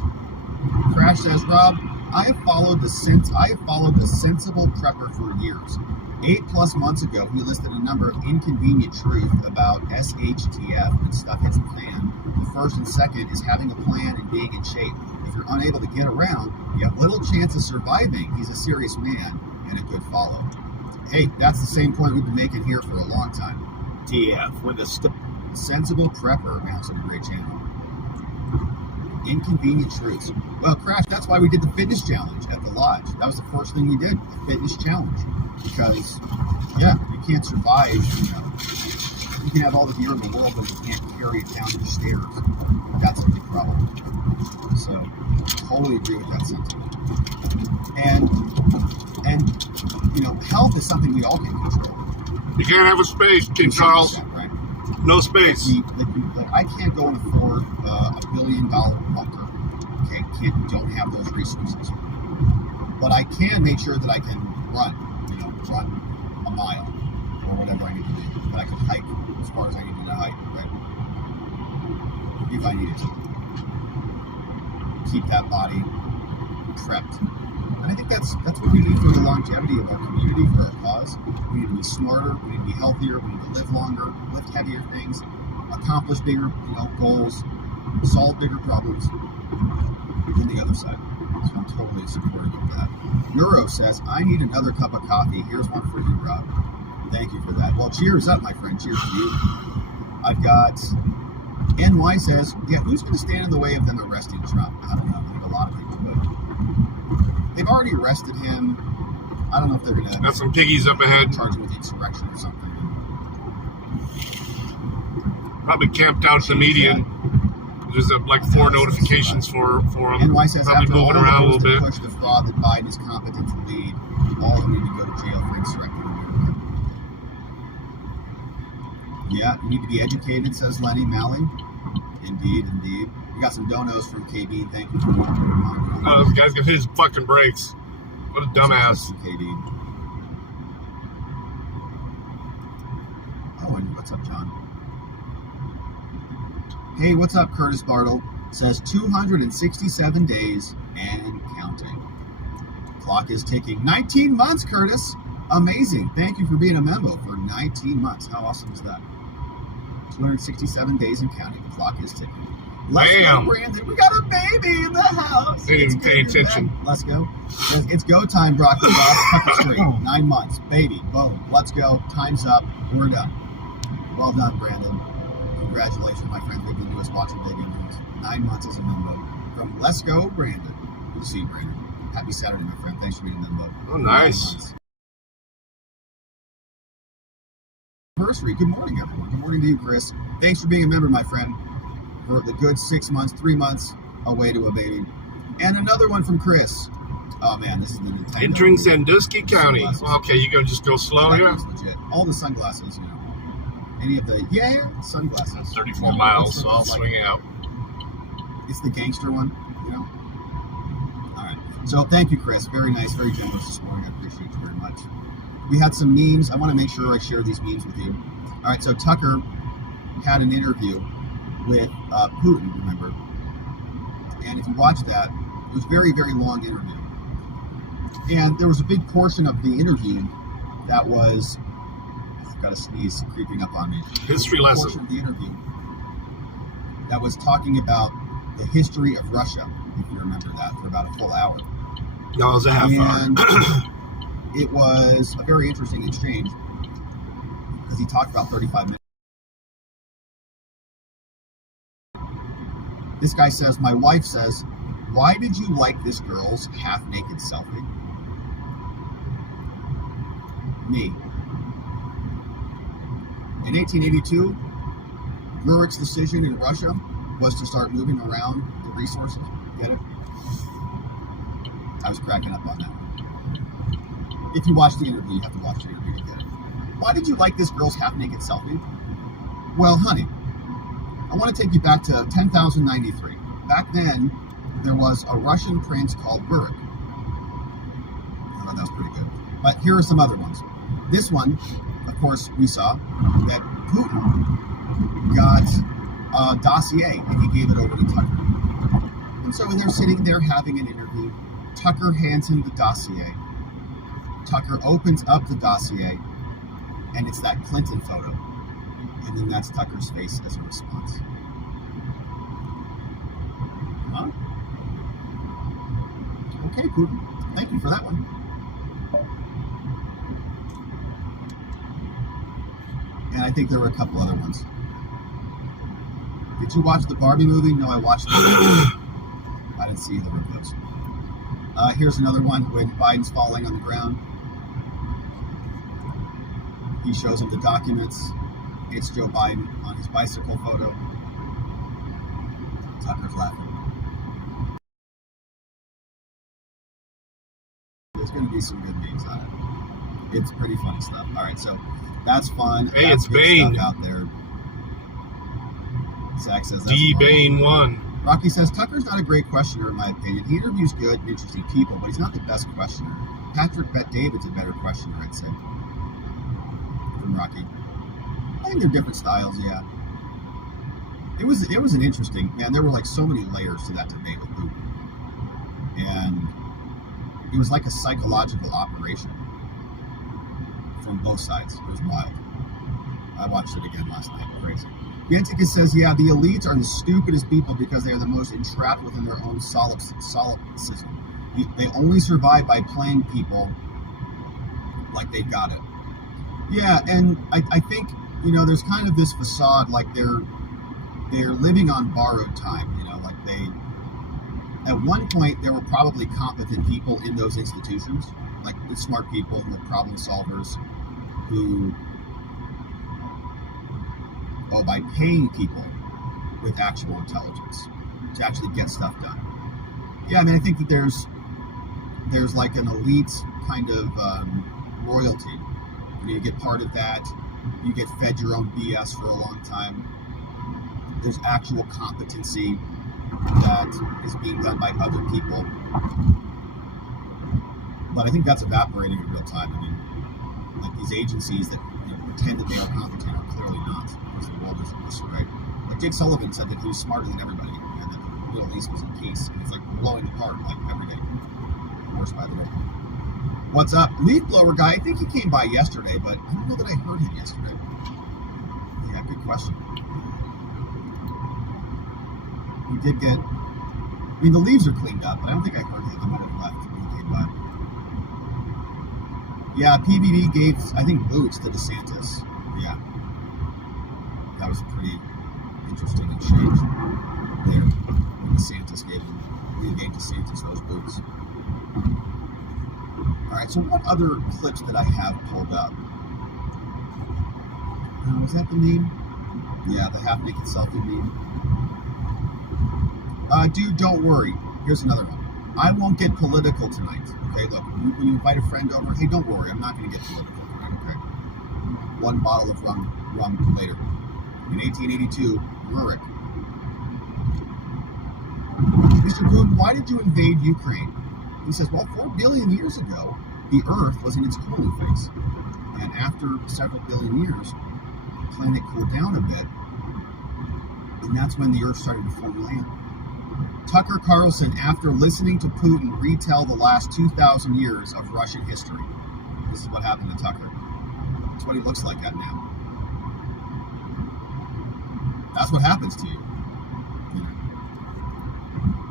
Crash says, Rob, I have followed the sensible prepper for years. 8+ months ago, he listed a number of inconvenient truths about SHTF and stuff hits the fan. The first and second is having a plan and being in shape. If you're unable to get around, you have little chance of surviving. He's a serious man and a good follow. Hey, that's the same point we've been making here for a long time. TF, with a sensible prepper. Man, that's a great channel. Inconvenient truths. Well, Crash, that's why we did the fitness challenge at the lodge. That was the first thing we did, the fitness challenge. Because, yeah, you can't survive, You can have all the gear in the world, but you can't carry it down the stairs. That's a big problem. So, totally agree with that sentiment. And health is something we all can control. You can't have a space, King Charles. Right? No space. I can't go and afford $1 billion bunker. Okay, don't have those resources. But I can make sure that I can run a mile or whatever I need to do. That I can hike as far as I need to hike, right? If I needed to. Keep that body prepped. And I think that's what we need for the longevity of our community, for our cause. We need to be smarter, we need to be healthier, we need to live longer, lift heavier things, accomplish bigger goals, solve bigger problems than the other side. So I'm totally supportive of that. Neuro says, I need another cup of coffee. Here's one for you, Rob. Thank you for that. Well, cheers up, my friend. Cheers to you. I've got NY says, yeah, who's going to stand in the way of them arresting Trump? I don't know. I think a lot of people would. They've already arrested him. I don't know if they're going to... Got some piggies up ahead. Charge him with insurrection or something. Probably camped out at the median. There's like 4 notifications for them. NY says Probably after all moving around a little the bit. push the fraud that Biden is competent to lead, all of them need to go to jail for insurrecting America. Yeah, you need to be educated, says Lenny Malley. Indeed. We got some donos from KB. Thank you for watching. Oh, this guy's gonna hit his fucking brakes. What a dumbass. KB. Oh, and what's up, John? Hey, what's up, Curtis Bartle? Says 267 days and counting. Clock is ticking. 19 months, Curtis. Amazing. Thank you for being a member for 19 months. How awesome is that? 267 days and counting. The clock is ticking. Let's Bam. go, Brandon. We got a baby in the house. They didn't pay attention. Let's go. It's go time, Broccoli Boss. Cut the straight. 9 months. Baby. Boom. Let's go. Time's up. We're done. Well done, Brandon. Congratulations, my friend. Lived in the U.S. watching Big News. 9 months as a member. From Let's Go, Brandon. Good to see you, Brandon. Happy Saturday, my friend. Thanks for being a member. Oh, nice. Anniversary. Good morning, everyone. Good morning to you, Chris. Thanks for being a member, my friend. For the good 6 months, 3 months away to a baby. And another one from Chris. Oh, man, this is the Nintendo. Entering Sandusky County. Okay, you gonna just go slow That here? is legit. All the sunglasses, you know. Any of the, sunglasses. 34 You know, miles, those so are I'll like- swing out. It's the gangster one, you know? All right. So thank you, Chris. Very nice, very generous this morning. I appreciate you very much. We had some memes. I want to make sure I share these memes with you. All right, so Tucker had an interview with Putin, remember? And if you watch that, it was a very, very long interview. And there was a big portion of the interview that was, I've got a sneeze creeping up on me. History Portion lesson. of the interview that was talking about the history of Russia, if you remember that, for about a full hour. No, it was a half And hour. it was a very interesting exchange because he talked about 35 minutes. This guy says, my wife says, why did you like this girl's half-naked selfie? Me. In 1882, Guruk's decision in Russia was to start moving around the resources. Get it? I was cracking up on that. If you watch the interview, you have to watch the interview to get it. Why did you like this girl's half-naked selfie? Well, honey, I want to take you back to 10,093. Back then, there was a Russian prince called Burek. I thought that was pretty good. But here are some other ones. This one, of course, we saw that Putin got a dossier and he gave it over to Tucker. And so when they're sitting there having an interview, Tucker hands him the dossier. Tucker opens up the dossier, and it's that Clinton photo. And then that's Tucker's face as a response. Huh? Okay, Putin. Thank you for that one. And I think there were a couple other ones. Did you watch the Barbie movie? No, I watched the movie. I didn't see either of those. Here's another one when Biden's falling on the ground. He shows him the documents. It's Joe Biden on his bicycle photo. Tucker's laughing. There's going to be some good memes on it. It's pretty funny stuff. All right, so that's fun. Hey, That's it's good Bane. stuff out there. Zach says that's D. fun. Bane 1. Rocky says, Tucker's not a great questioner, in my opinion. He interviews good and interesting people, but he's not the best questioner. Patrick Bet-David's a better questioner, I'd say. From Rocky. I think they're different styles, yeah. It was an interesting, man, there were like so many layers to that debate with Putin. And it was like a psychological operation from both sides. It was wild. I watched it again last night. Crazy. Yanticus says, yeah, the elites are the stupidest people because they are the most entrapped within their own solipsism. They only survive by playing people like they've got it. Yeah, and I think, you know, there's kind of this facade like they're living on borrowed time, you know, like at one point there were probably competent people in those institutions, like the smart people who were problem solvers who Oh, by paying people with actual intelligence to actually get stuff done. Yeah, I mean, I think that there's like an elite kind of royalty. You know, you get part of that. You get fed your own BS for a long time. There's actual competency that is being done by other people. But I think that's evaporating in real time. I mean, like these agencies that pretend that they are competent are clearly not, because the world is in disarray. Like Jake Sullivan said that he was smarter than everybody, and that the Middle East was in peace, and it's like blowing apart like every day. Worse, by the way. What's up, leaf blower guy? I think he came by yesterday, but I don't know that I heard him yesterday. Yeah, good question. He did get. I mean, the leaves are cleaned up, but I don't think I heard him. I might have left when he came by. Yeah, PBD gave, I think, boots to DeSantis. Yeah. That was a pretty interesting exchange there. When DeSantis gave DeSantis those boots. Alright, so what other clips that I have pulled up? Was that the meme? Yeah, the half-naked selfie meme. Dude, don't worry. Here's another one. I won't get political tonight. Okay, look, when you invite a friend over, hey, don't worry, I'm not going to get political tonight, okay? One bottle of rum later. In 1882, Rurik. Mr. Putin, why did you invade Ukraine? He says, well, 4 billion years ago, the Earth was in its cooling phase. And after several billion years, the planet cooled down a bit, and that's when the Earth started to form land. Tucker Carlson, after listening to Putin retell the last 2,000 years of Russian history. This is what happened to Tucker. That's what he looks like at now. That's what happens to you.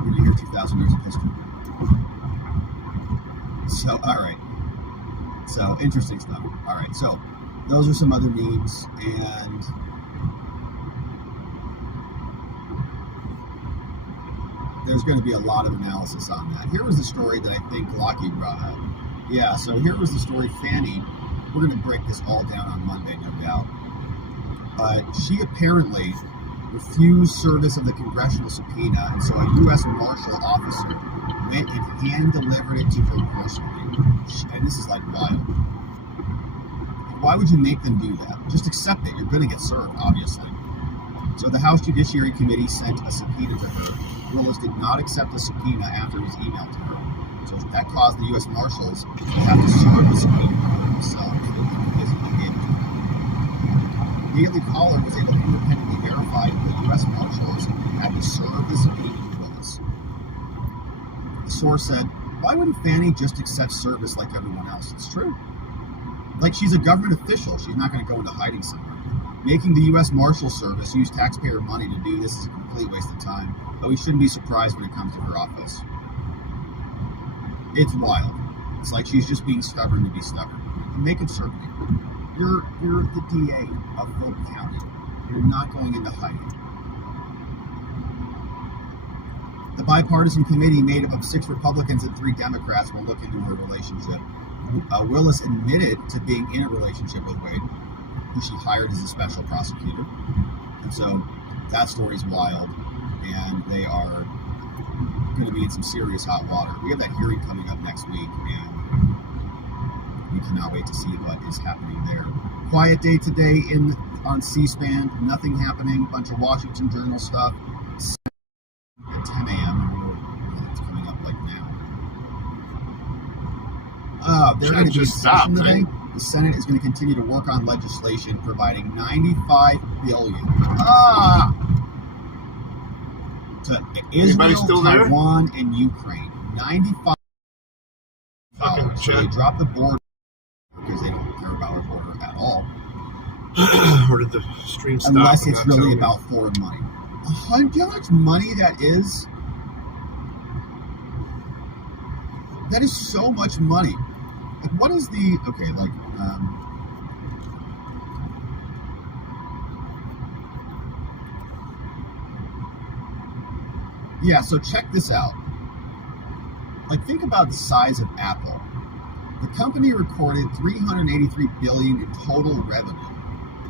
When you hear 2,000 years of history. So, all right. So, interesting stuff. All right, so those are some other memes, and there's going to be a lot of analysis on that. Here was the story that I think Lockie brought up. Yeah, so here was the story. Fanny, we're going to break this all down on Monday, no doubt. She apparently refused service of the congressional subpoena, and so a U.S. Marshal officer went and hand-delivered it to her personally. And this is like wild. Why would you make them do that? Just accept it. You're going to get served, obviously. So the House Judiciary Committee sent a subpoena to her. Willis did not accept the subpoena after it was emailed to her. So that caused the U.S. Marshals to have to serve the subpoena for themselves. They didn't physically give it to her. Daily Caller was able to independently verify that the U.S. Marshals had to serve the subpoena to Willis. The source said, why wouldn't Fanny just accept service like everyone else? It's true. Like, she's a government official. She's not going to go into hiding somewhere. Making the U.S. Marshal Service use taxpayer money to do this is a complete waste of time, but we shouldn't be surprised when it comes to her office. It's wild. It's like she's just being stubborn to be stubborn. And they can serve me. You're the DA of Fulton County. You're not going into hiding. The bipartisan committee made up of 6 Republicans and 3 Democrats will look into her relationship. Willis admitted to being in a relationship with Wade, who she hired as a special prosecutor. And so that story's wild, and they are going to be in some serious hot water. We have that hearing coming up next week, and we cannot wait to see what is happening there. Quiet day today on C-SPAN. Nothing happening. Bunch of Washington Journal stuff. At 10 a.m. It's coming up like now. They're going to be in session today. The Senate is going to continue to work on legislation providing $95 billion to Israel, Taiwan, and Ukraine. $95 billion. So they dropped the border because they don't care about our border at all. Or did the stream stop? Unless it's really about foreign money. Do you know how much money that is? That is so much money. Like, what is the... Okay, like... yeah, so check this out. Like, think about the size of Apple. The company recorded $383 billion in total revenue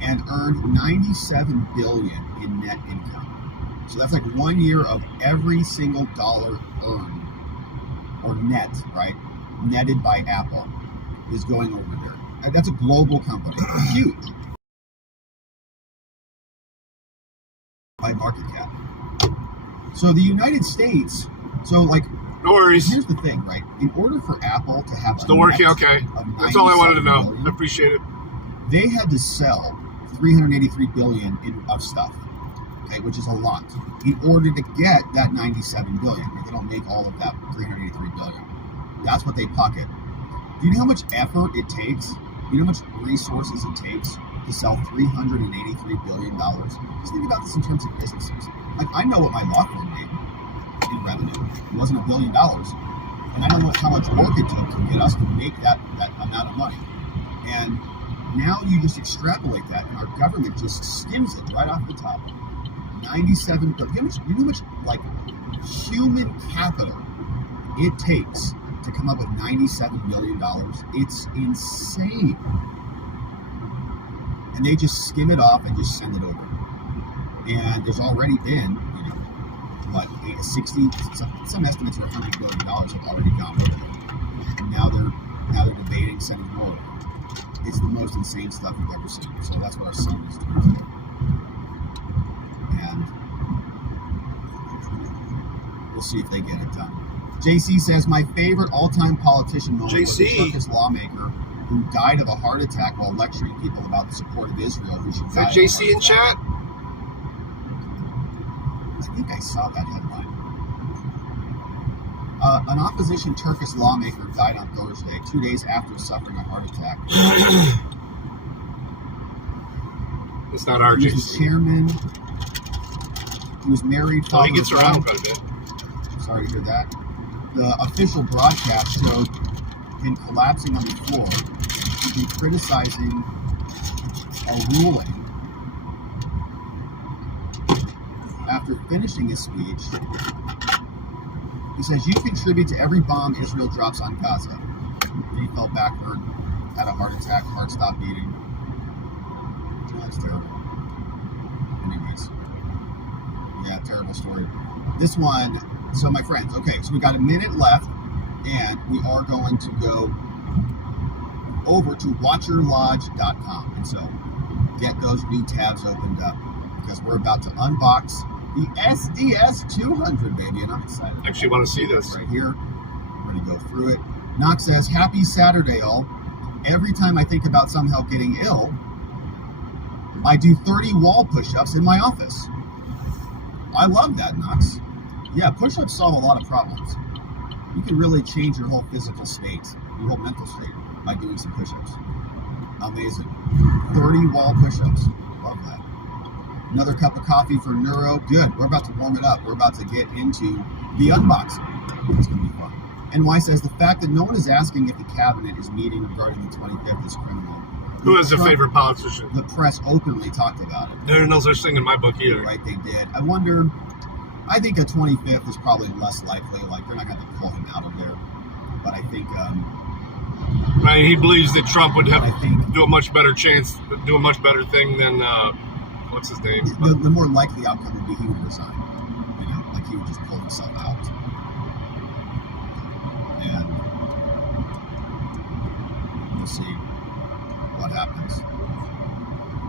and earned $97 billion in net income. So that's like 1 year of every single dollar earned or net, right? Netted by Apple is going over there. And that's a global company. Huge. By market cap. So the United States, so like, No worries. here's the thing, right? In order for Apple to have Still working, okay. That's all I wanted to know. billion, I appreciate it. they had to sell $383 billion of stuff, okay, which is a lot, in order to get that $97 billion. They don't make all of that $383 billion. That's what they pocket. Do you know how much effort it takes? Do you know how much resources it takes to sell $383 billion? Just think about this in terms of businesses. Like, I know what my law firm made in revenue. It wasn't $1 billion. And I know how much work it took to get us to make that amount of money. And now you just extrapolate that, and our government just skims it right off the top. 97 billion. You know how much like human capital it takes to come up with $97 million? It's insane. And they just skim it off and just send it over. And there's already been, what, 60, some estimates are $100 billion have already gone over there. And now they're debating sending more. It's the most insane stuff we've ever seen. So that's what our son is doing today. And we'll see if they get it done. JC says, my favorite all-time politician moment was the Turkish lawmaker who died of a heart attack while lecturing people about the support of Israel. Who should die? Is that JC in chat? I think I saw that headline. An opposition Turkish lawmaker died on Thursday, 2 days after suffering a heart attack. It's not our He was the chairman. He was married. Oh, he gets around quite a bit. Sorry to hear that. The official broadcast showed him collapsing on the floor. He'd been criticizing a ruling. After finishing his speech, he says, you contribute to every bomb Israel drops on Gaza. Then he fell backward, had a heart attack, heart stopped beating. Oh, that's terrible. Anyways. Yeah, terrible story. This one, so my friends, okay, so we got a minute left, and we are going to go over to watcherlodge.com. And so get those new tabs opened up, because we're about to unbox the SDS 200, baby, and I'm excited. I actually want to see this. Right here. We're going to go through it. Knox says, happy Saturday, all. Every time I think about somehow getting ill, I do 30 wall push-ups in my office. I love that, Knox. Yeah, push-ups solve a lot of problems. You can really change your whole physical state, your whole mental state, by doing some push-ups. Amazing. 30 wall push-ups. Love that. Another cup of coffee for Neuro. Good. We're about to warm it up. We're about to get into the unboxing. It's going to be fun. NY says, the fact that no one is asking if the cabinet is meeting regarding the 25th is criminal. Who has a favorite politician? The press openly talked about it. There's no such thing in my book either. Right, they did. I wonder, I think a 25th is probably less likely. Like, they're not going to pull him out of there. But I think... I mean, he believes that Trump would have I think, do a much better thing than... what's his name? The more likely outcome would be he would resign. You know, like he would just pull himself out. And we'll see what happens.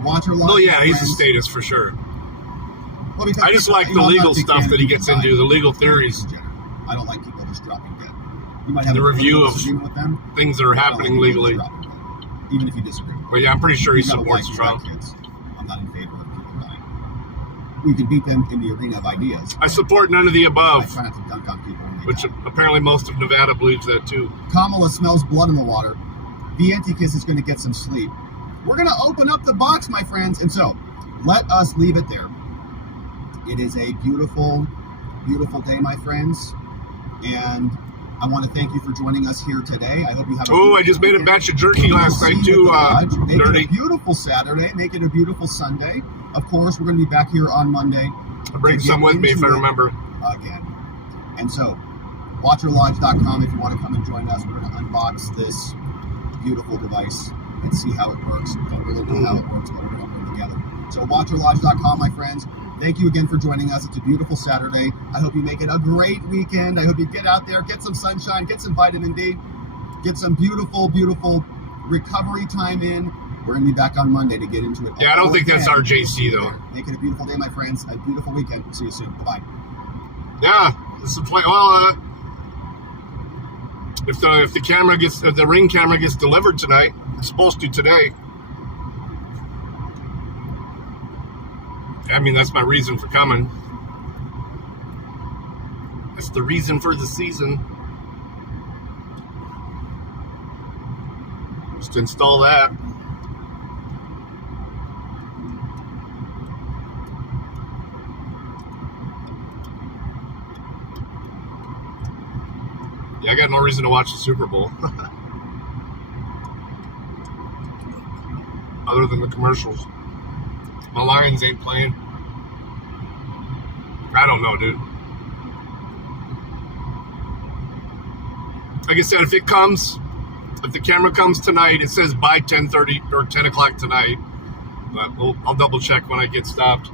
Watch or love. Oh yeah, he's a statist for sure. Well, I just like the legal stuff that he gets into, the legal theories. I don't like people just dropping dead. You might have the review of with them, things that are happening legally. Even if you disagree. But yeah, I'm pretty sure he You gotta supports like Trump. Kids. I'm not in favor of people dying. We can beat them in the arena of ideas. I support none of the I above, try not to dunk on people when they which die. apparently most of Nevada believes that too. Kamala smells blood in the water. The Antikiss is going to get some sleep. We're going to open up the box, my friends. And so, let us leave it there. It is a beautiful, beautiful day, my friends. And I want to thank you for joining us here today. I hope you have a Oh, I just made a batch of jerky last night too, Make dirty. it a beautiful Saturday. Make it a beautiful Sunday. Of course, we're going to be back here on Monday. I'll bring some with me if I remember. Again. And so, watcherlodge.com if you want to come and join us. We're going to unbox this beautiful device and see how it works. Don't really know how it works, but we're going to put it together. So watcherlodge.com, my friends. Thank you again for joining us. It's a beautiful Saturday. I hope you make it a great weekend. I hope you get out there, get some sunshine, get some vitamin D, get some beautiful, beautiful recovery time in. We're going to be back on Monday to get into it. Yeah, I don't think that's RJC, though. Make it a beautiful day, my friends. A beautiful weekend. See you soon. Bye-bye. Yeah, this is well. If the camera gets, if the Ring camera gets delivered tonight, it's supposed to today. I mean, that's my reason for coming. That's the reason for the season. Just install that. Yeah, I got no reason to watch the Super Bowl. Other than the commercials. My Lions ain't playing. I don't know, dude. Like I said, if the camera comes tonight, it says by 10:30 or 10 o'clock tonight. But I'll double check when I get stopped.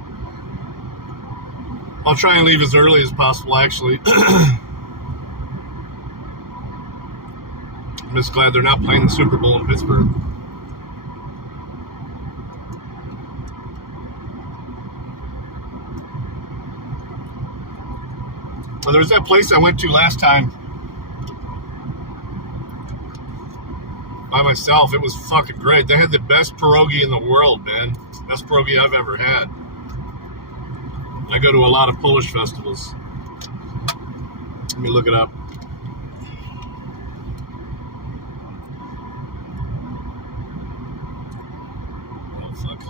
I'll try and leave as early as possible, actually. I'm just glad they're not playing the Super Bowl in Pittsburgh. Well, there's that place I went to last time by myself. It was fucking great. They had the best pierogi in the world, man. Best pierogi I've ever had. I go to a lot of Polish festivals. Let me look it up. Oh, fuck.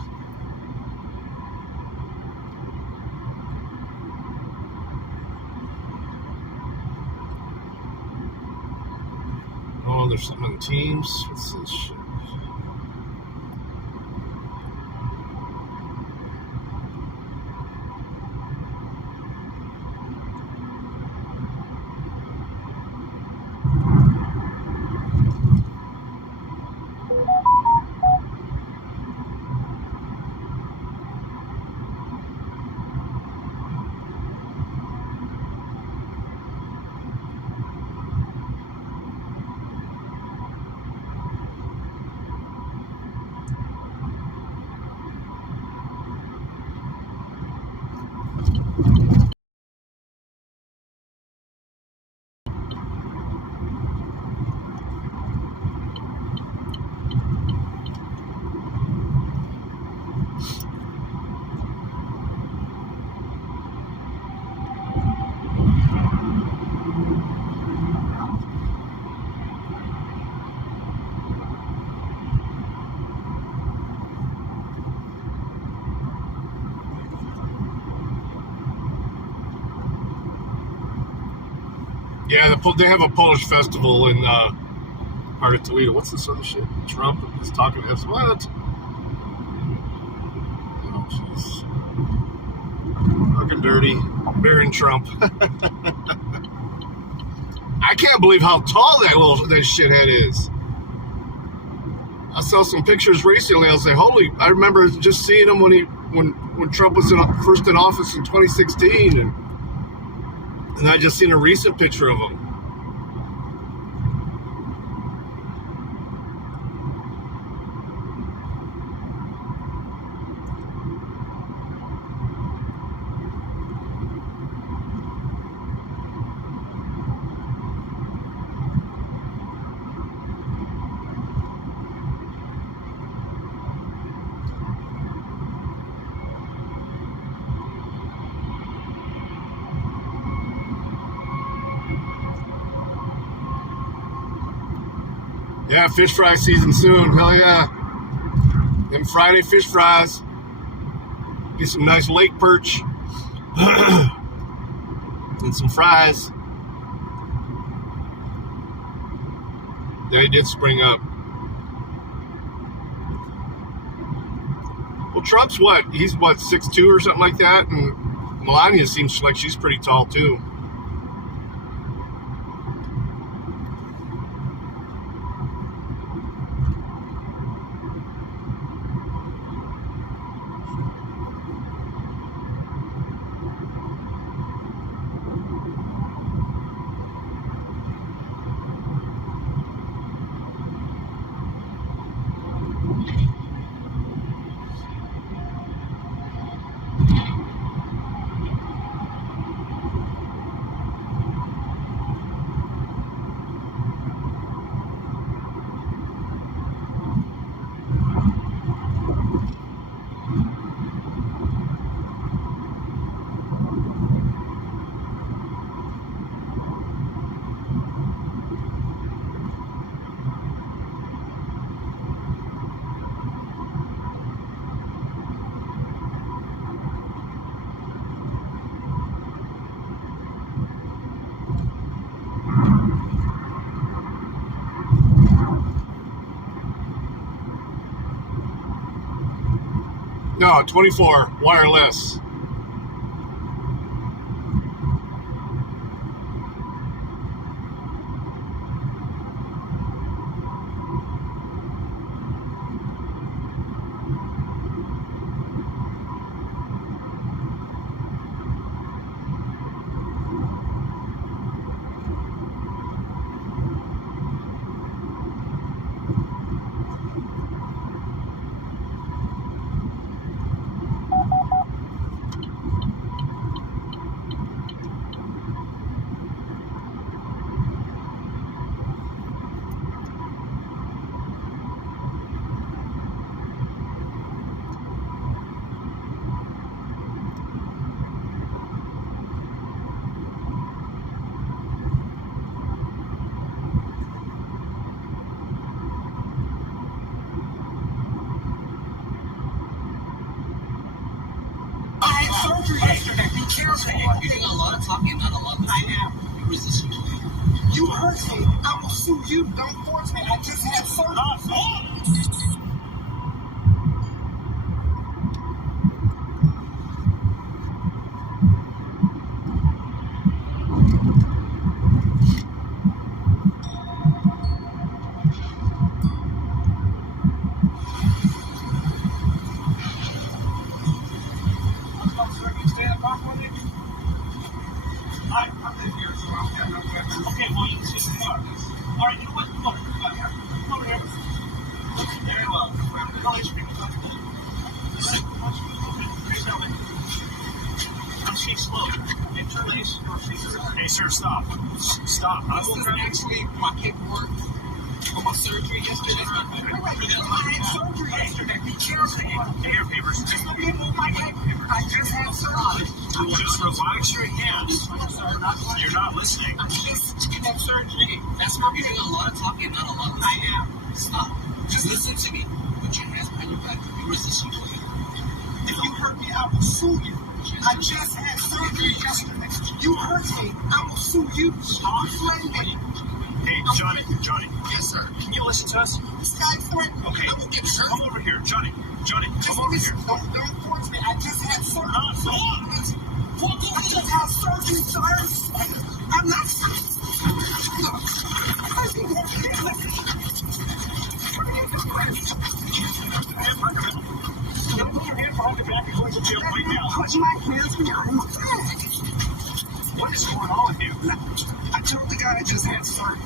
Oh, there's something on Teams. What's this shit? Yeah, they have a Polish festival in part of Toledo. What's this other shit? Trump is talking to us. What? Oh, jeez. Fucking dirty. Baron Trump. I can't believe how tall that shithead is. I saw some pictures recently. I was like, holy! I remember just seeing him when Trump was first in office in 2016, and I just seen a recent picture of him. Yeah, fish fry season soon. Hell yeah. Them Friday fish fries. Get some nice lake perch. And some fries. They did spring up. Well, Trump's what? He's what, 6'2" or something like that? And Melania seems like she's pretty tall too. No, 24, wireless. Surgery yesterday. Be careful. You're doing a lot of talking, not a lot of listening. I am. You're resisting. You hurt me. I will sue you. Don't force me. I just had surgery. Okay, well, you can see the car. All right, you know what? Look, come over here. Very well. No issue. I'm seeing slow. Interlace or Hey, sir, stop. Stop. This is actually my paperwork for my surgery yesterday. I had surgery yesterday. Be careful. Hey, your papers. Just let me move my paper. I just had surgery. Just relax your hands. You're not listening. I just had surgery. That's not You're doing a lot of talking, not a lot of I listening. am. Stop. Just listen to me. Put your hands behind your back. You're resisting. If you hurt me, I will sue you. I just had surgery yesterday. You hurt me. I will sue you. You threatened me. Hey, Johnny. Yes, sir. Can you listen to us? This guy threatened me. Okay. I will get hurt. Come over here. Johnny, Just come over listen. here. Don't force me. I just had surgery. No. I just had surgery, sir. I'm not. Put your hand behind your back and go to jail right now. Put my hands behind my back. What is going on with you? I told the guy I just had surgery.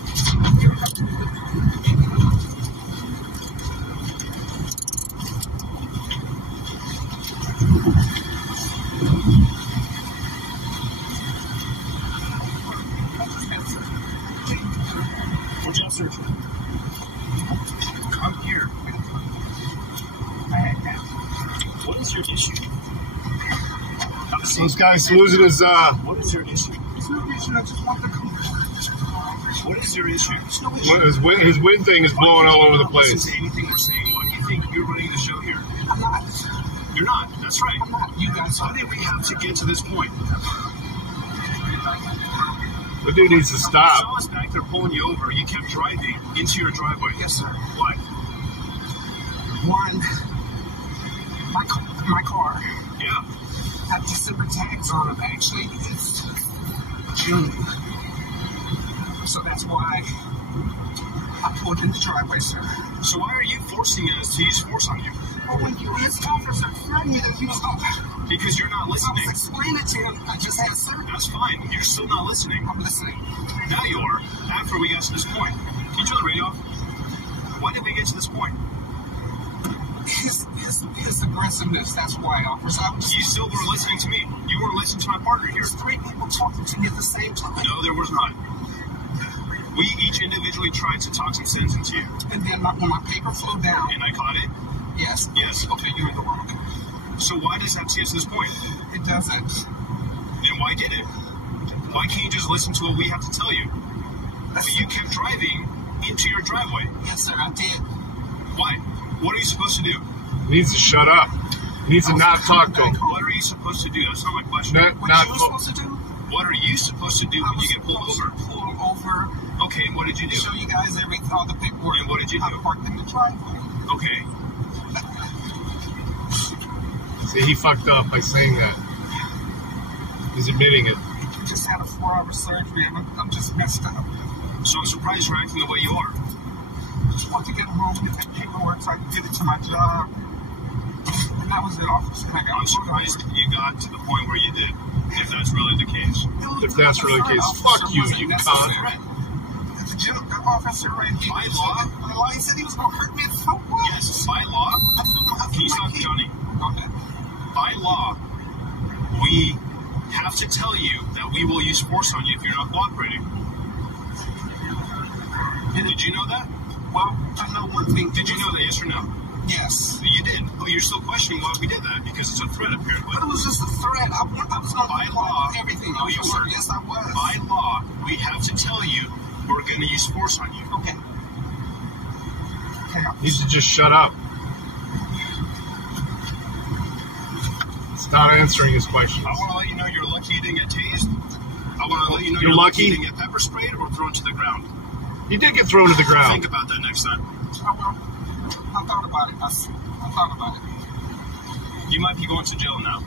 What's your surgery? Come here. What is your issue? This guy's losing his, What is your issue? There's no reason. I just want to come. What is your issue? his wind thing is blowing all over the Listen place. to anything we're saying. Why do you think you're running the show here? I'm not. You're not. That's right. I'm not. You guys Why are. did we have to get to this point? The dude needs to I stop. saw us back there pulling you over. You kept driving into your driveway. Yes, sir. Why? One, my car Yeah. had December tags on them. Actually, it's June. So that's why I pulled in the driveway, sir. So why are you forcing us to use force on you? Well, when you this officer threatened me to use Because you're not I was listening. explaining to him I just had surgery. That's fine. You're still not listening. I'm listening. Now you are. After we got to this point. Can you turn the radio off? Why did we get to this point? His aggressiveness, that's why, officer. I was You still were listening to me. You weren't listening to my partner here. There's three people talking to me at the same time. No, there was not. We each individually tried to talk some sense into you. And then when my paper flew down, And I caught it. yes. Yes. Okay, you're in the wrong. So why does that get to this point? It doesn't. And why did it? Why can't you just listen to what we have to tell you? But you kept driving into your driveway. Yes, sir, I did. Why? What are you supposed to do? He needs to shut up. He needs to not talk to him. What are you supposed to do? That's not my question. What Not you were supposed to do? What are you supposed to do I when was you get pulled supposed over? to pull over, Okay, and what did you do? show you guys all the paperwork. And what did you I do? parked in the driveway. Okay. See, he fucked up by saying that. He's admitting it. You just had a 4-hour surgery, and I'm just messed up. So I'm surprised you're acting the way you are. I just want to get home, get that paperwork so I can get it to my job. And that was it, officer. I'm surprised you got to the point where you did, if that's really the case. If that's really the case, fuck you, you cunt. The officer right here. By law? By law, he said he was going to hurt me. So what? Yes, by law. Can you stop, Johnny? Okay. By law, we have to tell you that we will use force on you if you're not cooperating. Did you know that? Well, I know one thing. Did you know that, yes or no? Yes. You did. Well, you're still questioning why we did that because it's a threat, apparently. But it was just a threat. I was going to By law, everything. no, you weren't. Yes, I was. By law, we have to tell you we're going to use force on you. Okay. Okay. He needs to just shut up. Stop answering his questions. I want to let you know you're lucky you didn't get tased. I want to let you know You're you're lucky you lucky? didn't get pepper sprayed or thrown to the ground. He did get thrown to the ground. Think about that next time. I thought about it. I thought about it. You might be going to jail now.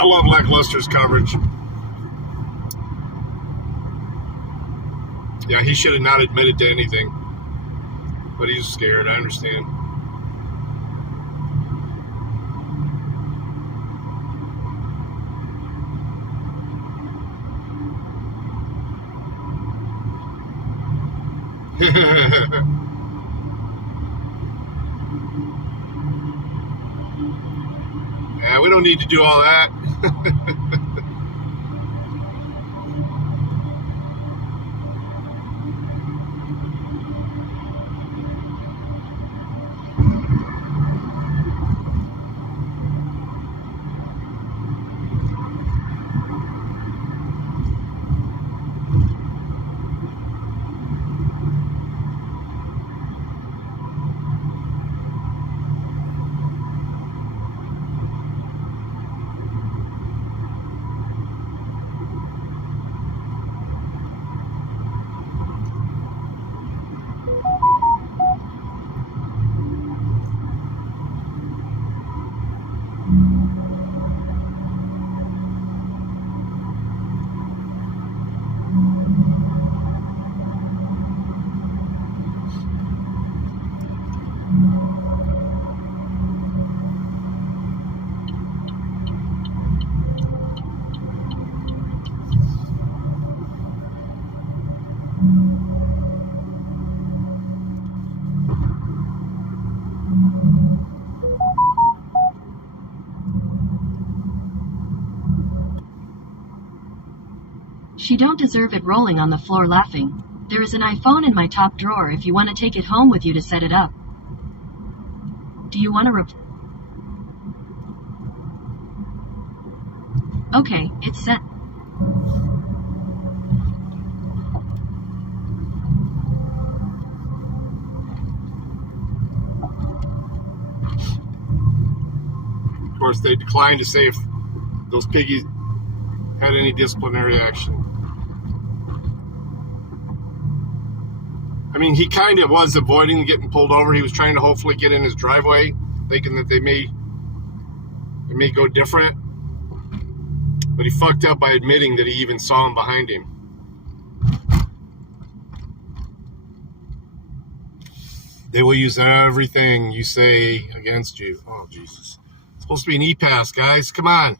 I love lackluster's coverage. Yeah, he should have not admitted to anything. But he's scared, I understand. Yeah, we don't need to do all that. She don't deserve it rolling on the floor laughing. There is an iPhone in my top drawer if you want to take it home with you to set it up. Do you want to Okay, it's set. Of course, they declined to say if those piggies had any disciplinary action. I mean, he kind of was avoiding getting pulled over. He was trying to hopefully get in his driveway, thinking that they may go different. But he fucked up by admitting that he even saw him behind him. They will use everything you say against you. Oh, Jesus. It's supposed to be an E-Pass, guys. Come on.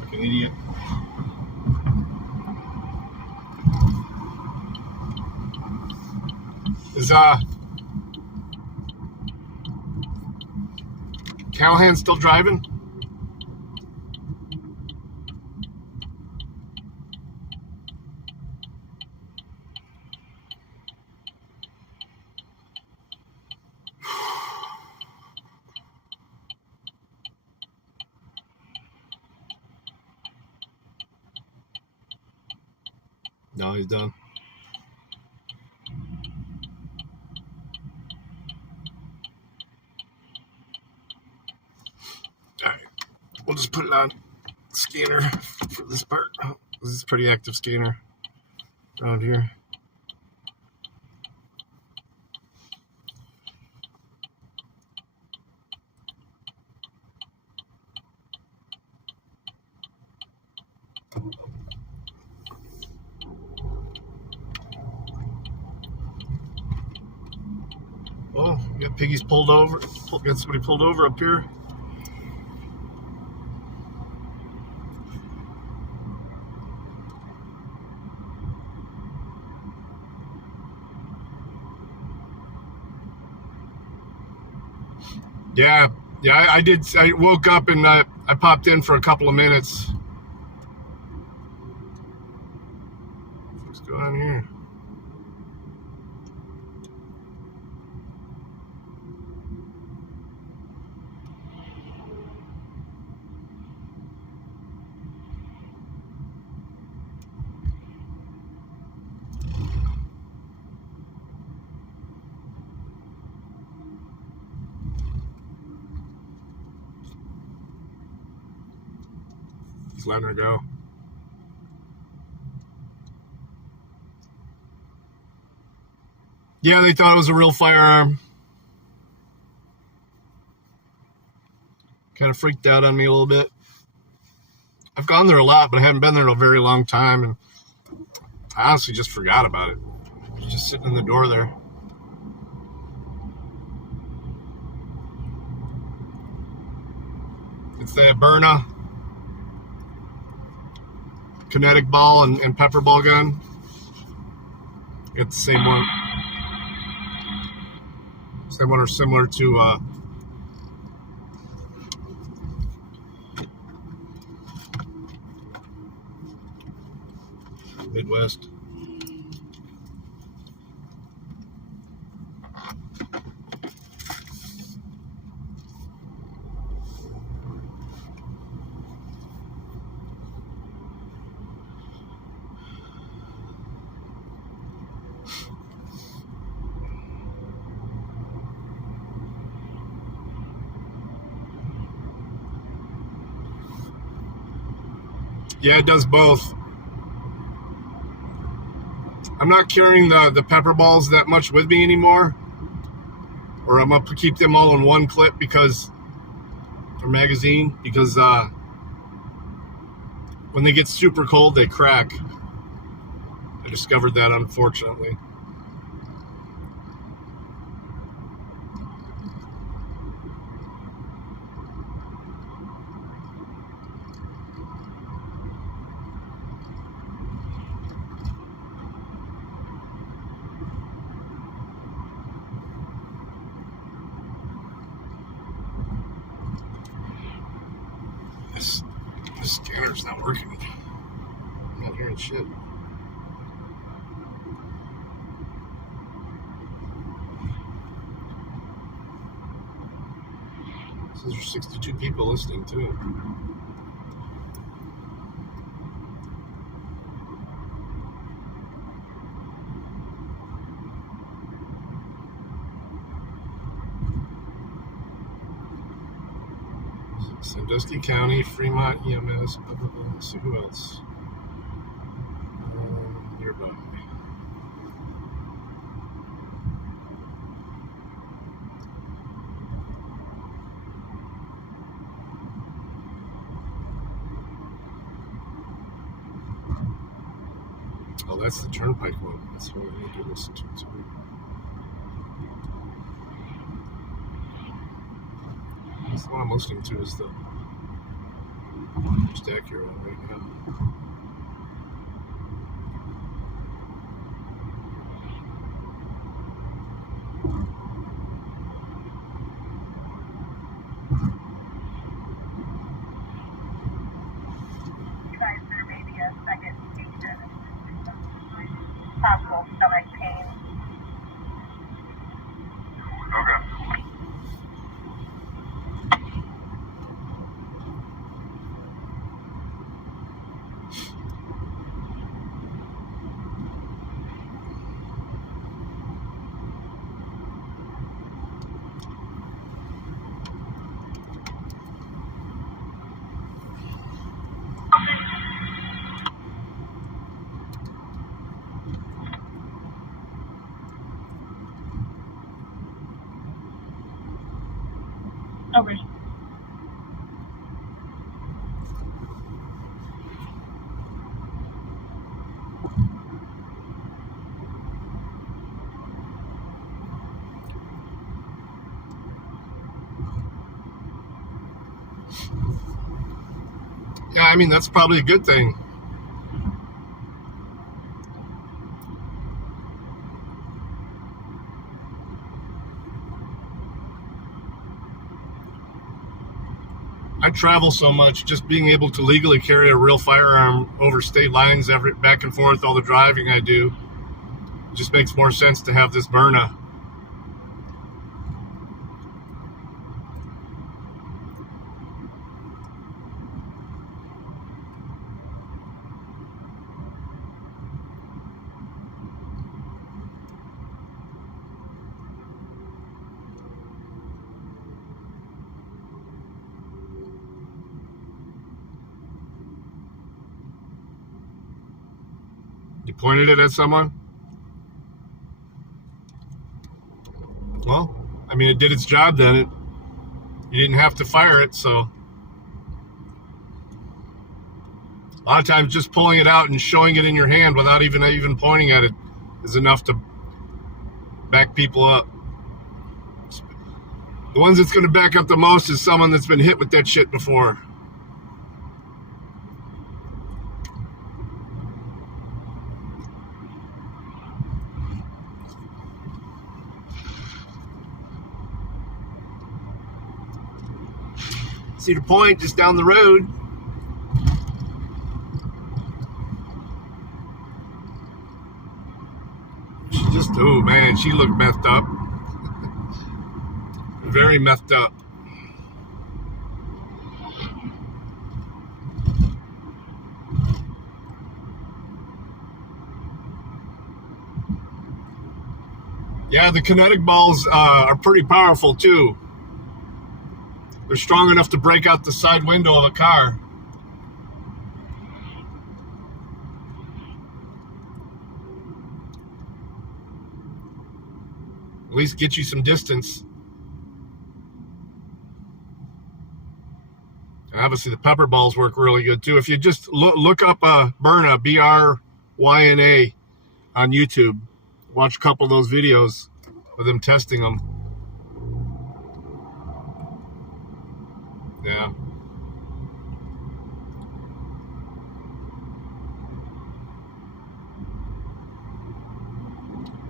Fucking idiot. Is Callahan still driving? No, he's done. Alright, we'll just put it on scanner for this part. This is a pretty active scanner around here. Oh, we got piggies pulled over. Got somebody pulled over up here. Yeah, I did. I woke up and I popped in for a couple of minutes. What's going on here? Just letting her go. Yeah, they thought it was a real firearm. Kind of freaked out on me a little bit. I've gone there a lot, but I haven't been there in a very long time, and I honestly just forgot about it. It was just sitting in the door there. It's the Berna kinetic ball and pepper ball gun. It's the same one. Same one or similar to Midwest. Yeah, it does both. I'm not carrying the pepper balls that much with me anymore, or I'm up to keep them all in one clip or magazine, because when they get super cold, they crack. I discovered that, unfortunately. This scanner's not working. I'm not hearing shit. There's 62 people listening to it. Sandusky County, Fremont EMS, blah, blah, blah. Let's see who else. Nearby. Oh, that's the Turnpike one. That's what I need to listen to too. That's the one I'm listening to, is the most accurate one right now. Okay. Yeah, I mean, that's probably a good thing. I travel so much, just being able to legally carry a real firearm over state lines, back and forth, all the driving I do, just makes more sense to have this Byrna. You pointed it at someone? Well, I mean, it did its job then. You didn't have to fire it, so. A lot of times just pulling it out and showing it in your hand without even pointing at it is enough to back people up. The ones that's going to back up the most is someone that's been hit with that shit before. Cedar Point, just down the road. Oh man, she looked messed up. Very messed up. Yeah, the kinetic balls are pretty powerful too. They're strong enough to break out the side window of a car. At least get you some distance. And obviously the pepper balls work really good too. If you just look up Byrna, B-R-Y-N-A, on YouTube, watch a couple of those videos of them testing them. Yeah.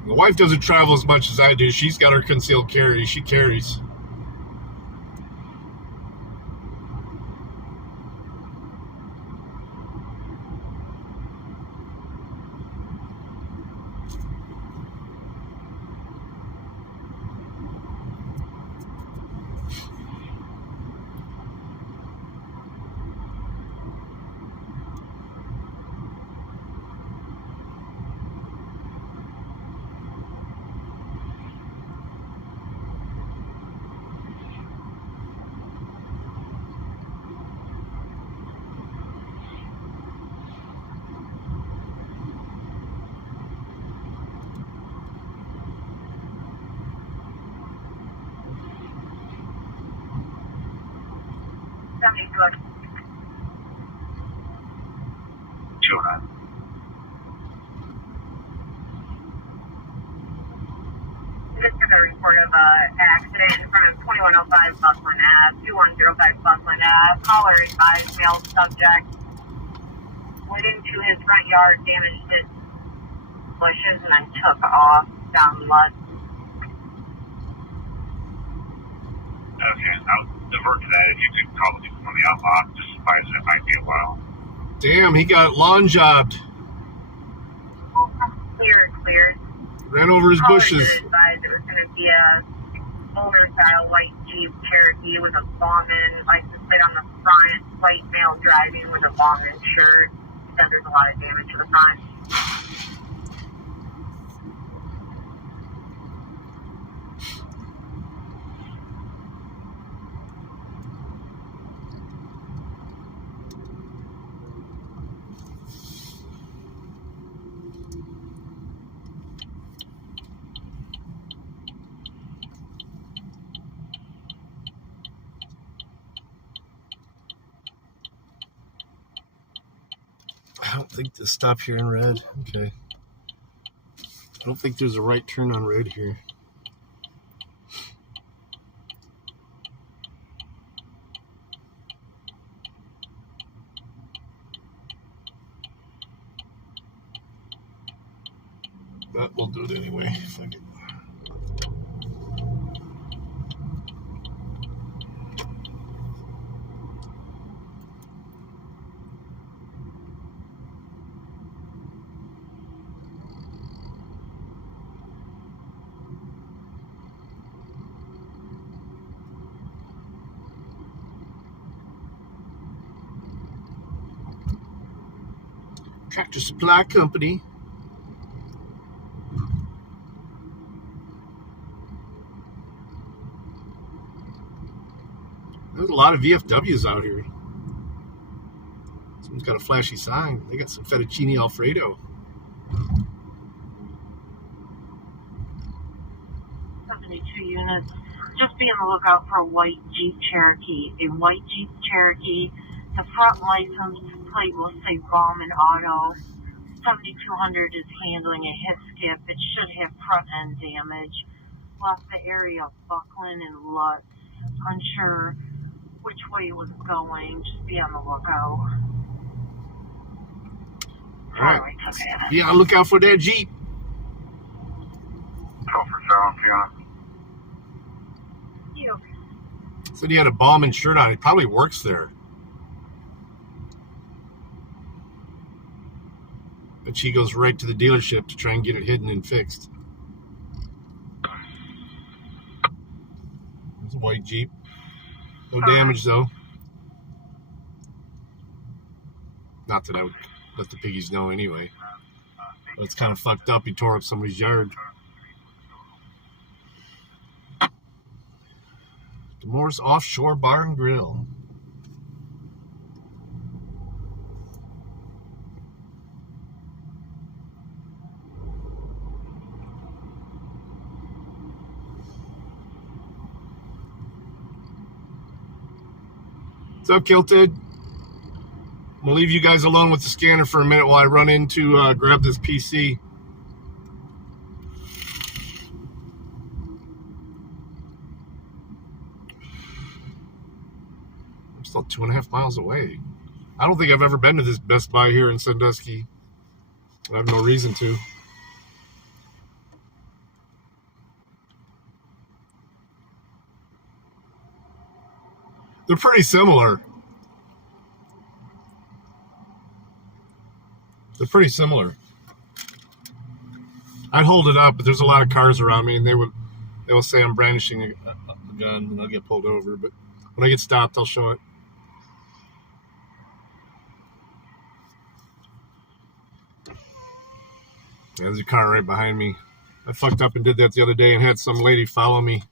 My wife doesn't travel as much as I do. She's got her concealed carry. She carries. Just took a report of an accident in front of 2105 Buckland Ave, 2105 Buckland Ave. Caller advised male subject went into his front yard, damaged his bushes, and then took off down mud. Okay, I'll divert to that. If you could call the people on the outlaw, just advise it might be a while. Damn, he got lawn jobbed. Cleared. Ran over his bushes. Advised it was going to be a older style white Jeep Cherokee with a Bauman license plate on the front, white male driving with a Bauman shirt. Said there's a lot of damage to the front. I don't think to stop here in red. Okay. I don't think there's a right turn on red here. But we'll do it anyway. Fuck it. Tractor Supply Company. There's a lot of VFWs out here. Someone's got a flashy sign. They got some fettuccine Alfredo. 72 units. Just be on the lookout for a white Jeep Cherokee. A white Jeep Cherokee. The front license plate will say Bauman Auto. 7200 is handling a hit skip. It should have front end damage. Left the area of Buckland and Lutz. Unsure which way it was going. Just be on the lookout. All right. Be on the lookout for that Jeep. You. Said he had a Bauman shirt on. He probably works there. But she goes right to the dealership to try and get it hidden and fixed. There's a white Jeep. No damage, though. Not that I would let the piggies know anyway. But it's kind of fucked up. He tore up somebody's yard. Demor's Offshore Bar and Grill. What's up, Kilted? I'm gonna leave you guys alone with the scanner for a minute while I run in to grab this PC. I'm still 2.5 miles away. I don't think I've ever been to this Best Buy here in Sandusky. I have no reason to. They're pretty similar. They're pretty similar. I'd hold it up, but there's a lot of cars around me, and they will say I'm brandishing a gun, and I'll get pulled over. But when I get stopped, I'll show it. Yeah, there's a car right behind me. I fucked up and did that the other day and had some lady follow me.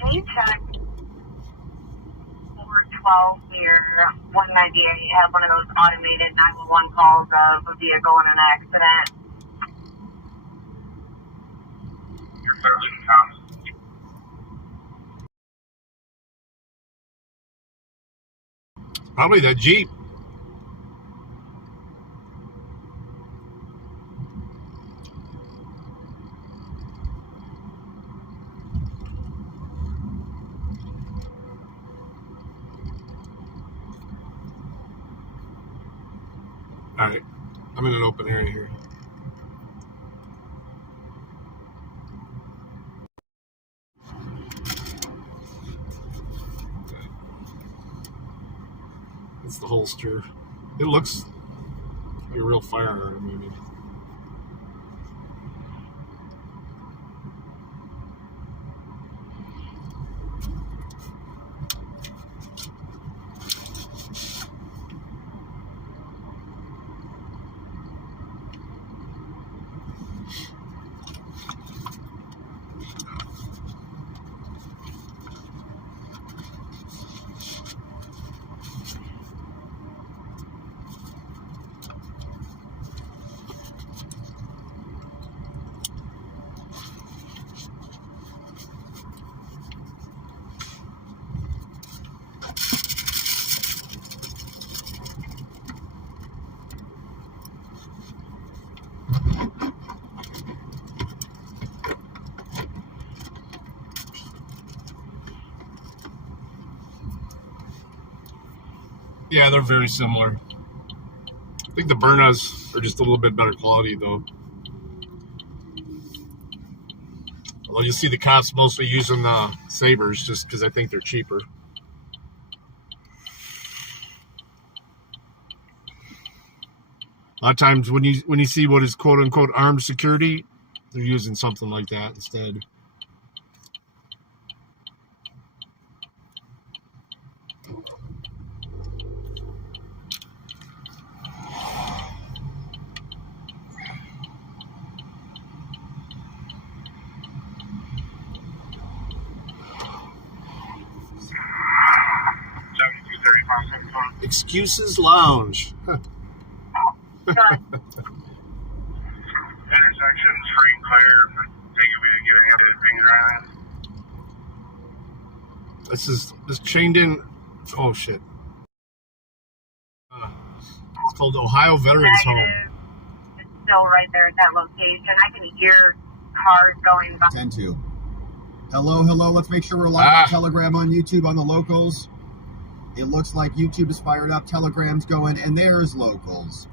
Can you check 412 here, 198, had one of those automated 911 calls of a vehicle in an accident? Your service comes. Probably that Jeep. All right, I'm in an open area here. Okay. That's the holster. It looks like a real firearm, maybe. Yeah, they're very similar. I think the Byrnas are just a little bit better quality, though. Although you see the cops mostly using the Sabres just because I think they're cheaper. A lot of times when you see what is quote unquote armed security, they're using something like that instead. Excuses Lounge. Huh. Intersections free and clear. Take it we get any finger on it. This chained in. Oh shit. It's called Ohio Veterans Home. It's still right there at that location. I can hear cars going by. 10-2. Hello. Let's make sure we're live on Telegram, on YouTube, on the locals. It looks like YouTube is fired up. Telegram's going, and there's locals.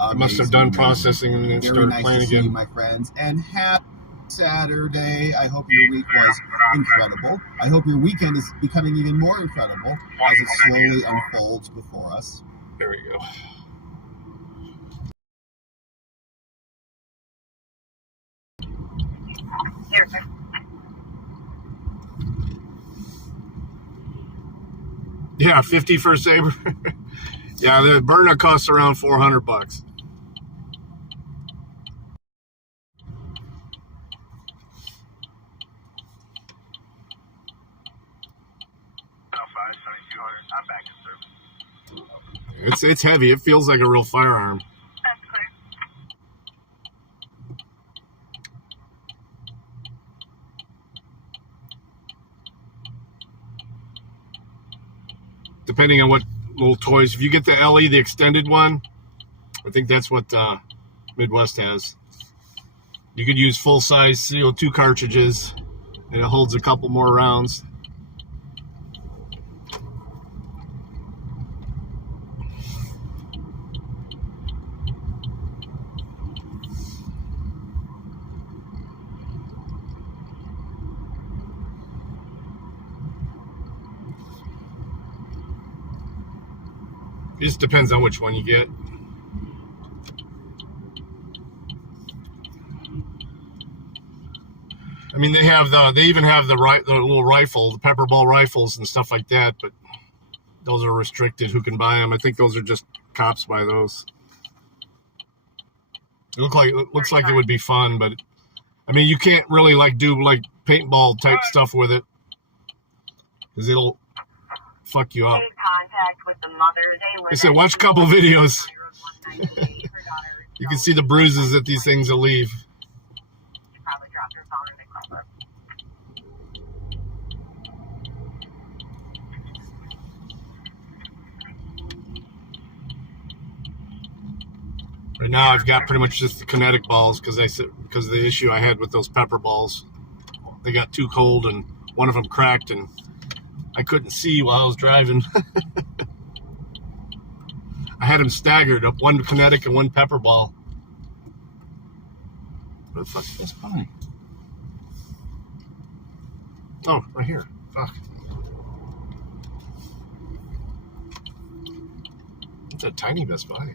I must have done processing and then started nice playing to see again. you, my friends. And happy Saturday. I hope your week was incredible. I hope your weekend is becoming even more incredible as it slowly unfolds before us. There we go. Here. Yeah, 50 for a Sabre. Yeah, the Byrna costs around $400. It's heavy. It feels like a real firearm. That's clear. Depending on what little toys. If you get the LE, the extended one, I think that's what Midwest has. You could use full-size CO2 cartridges, and it holds a couple more rounds. It just depends on which one you get. I mean, they even have the little rifle, the pepper ball rifles and stuff like that, but those are restricted. Who can buy them? I think those are just cops buy those. It looks like it would be fun, but I mean, you can't really do paintball type stuff with it because it'll fuck you up. Made contact with the mother. They I said, watch a couple videos. You can see the bruises that these things will leave. She probably dropped her phone and they called up. Right now, I've got pretty much just the kinetic balls because of the issue I had with those pepper balls. They got too cold and one of them cracked and I couldn't see while I was driving. I had them staggered up, one kinetic and one pepper ball. Where the fuck is this pie? Oh, right here. Fuck. It's a tiny Best Buy.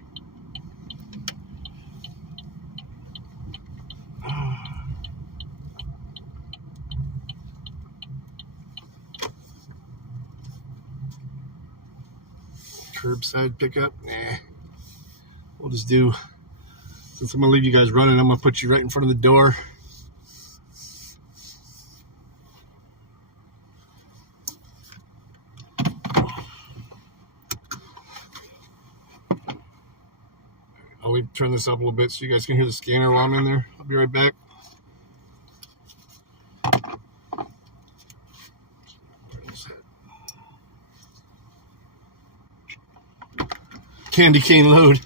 Curbside pickup? Nah. We'll just do, since I'm going to leave you guys running, I'm going to put you right in front of the door. I'll turn this up a little bit so you guys can hear the scanner while I'm in there. I'll be right back. Candy cane load.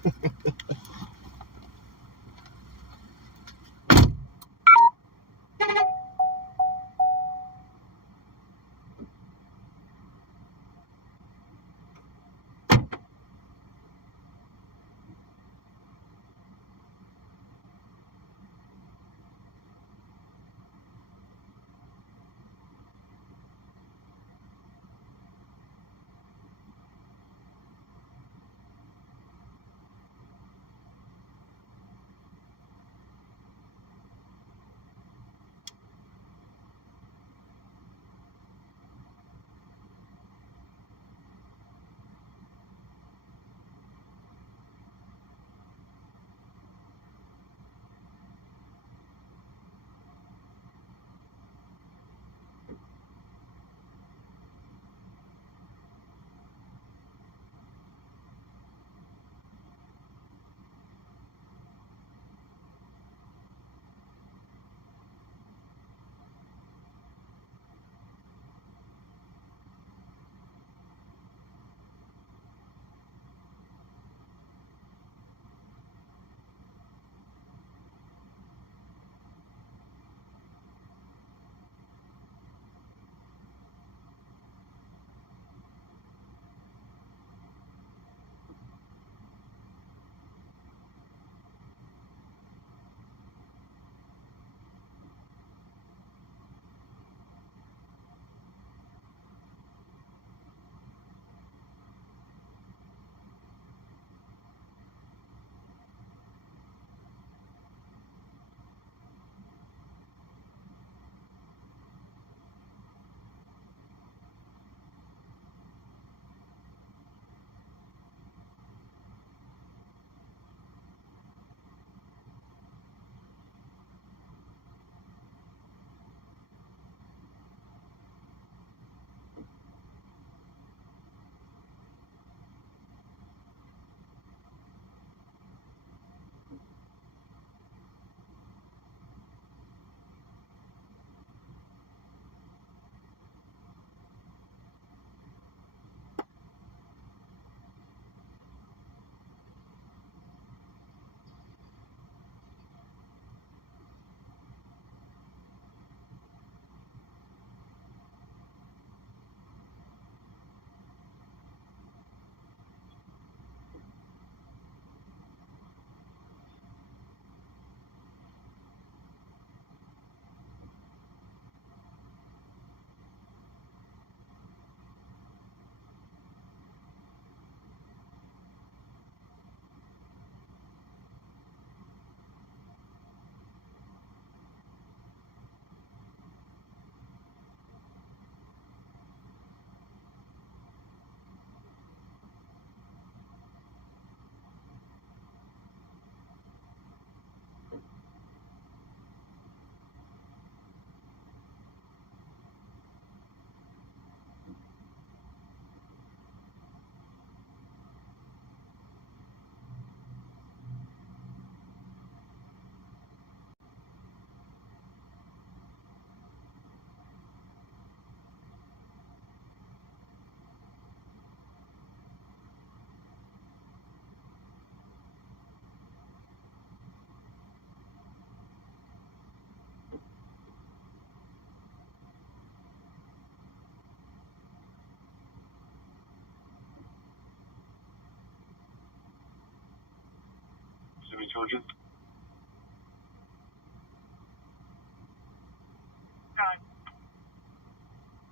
Georgia.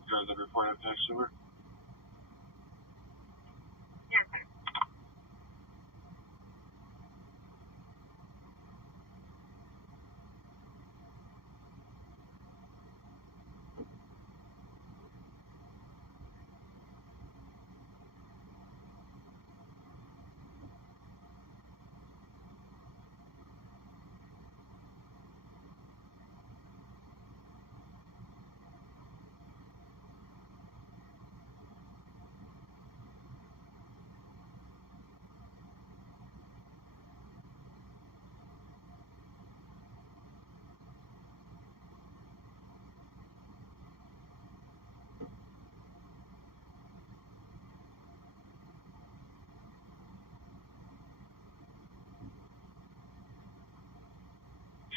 You guys have reported text over? Yes, sir.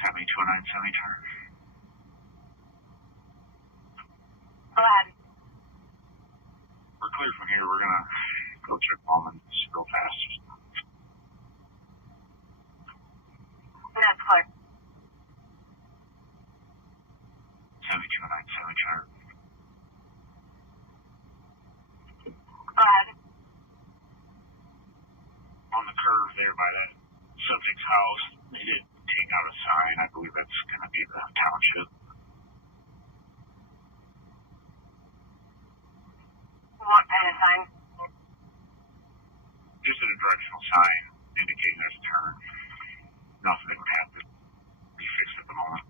Semi-turn. Go ahead. We're clear from here. We're gonna go check mom and just real fast. That's clear. Semi-turn. Go ahead. On the curve there by that subject's house, they did take out a sign. I believe that's gonna be the township. What kind of sign? Just a directional sign indicating there's a turn. Nothing that would have to be fixed at the moment.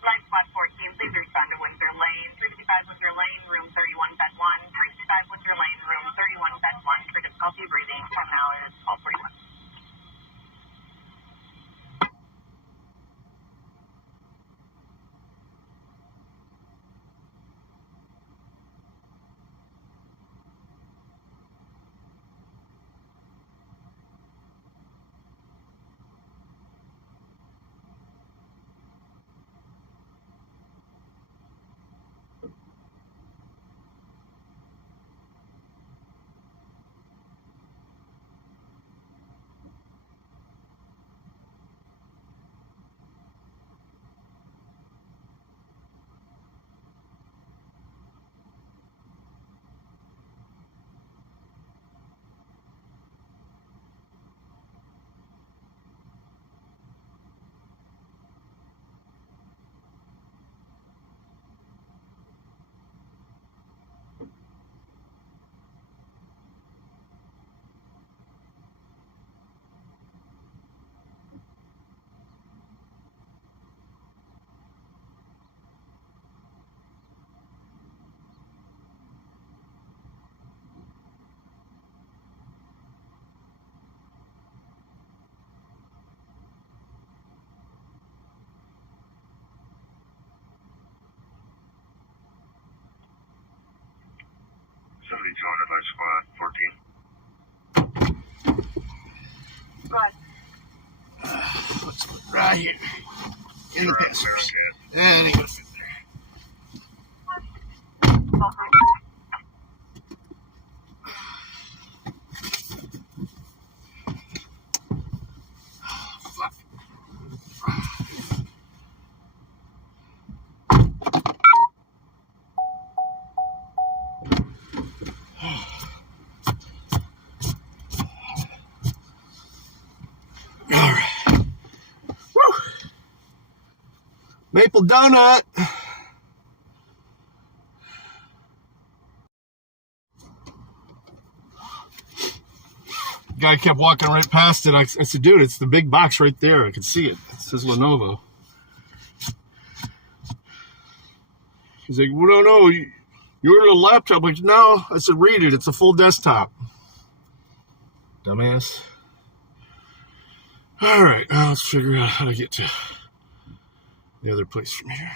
Light Squad 14, please respond to Windsor Lane. 355 Windsor Lane, room 31, bed 1. 355 Windsor Lane, room 31, bed 1. For difficulty breathing, time now is 12:41. Somebody joined Light Squad 14. Go ahead. Let's put right here. In the passengers. And it goes in there. Fuck. All right. Woo. Maple donut. Guy kept walking right past it. I said, dude, it's the big box right there. I could see it. It says Lenovo. He's like, well, no, you're a laptop. I'm like, no. I said, read it. It's a full desktop. Dumbass. All right, now let's figure out how to get to the other place from here.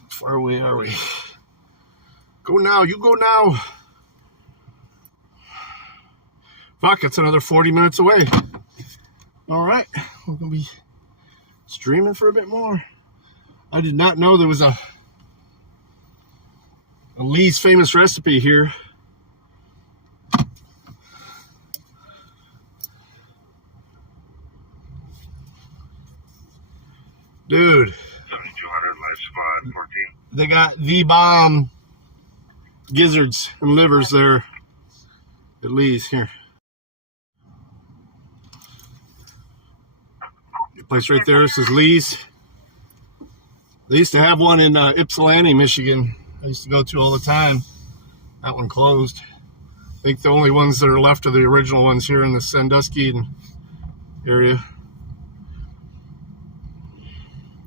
How far away are we? Go now, you go now. Fuck, it's another 40 minutes away. All right, we're gonna be Streaming for a bit more. I did not know there was a Lee's famous recipe here. Dude. 7200 live squad 14. They got the bomb gizzards and livers there at Lee's here. The place right there says Lee's. They used to have one in Ypsilanti, Michigan. I used to go to all the time. That one closed. I think the only ones that are left are the original ones here in the Sandusky area.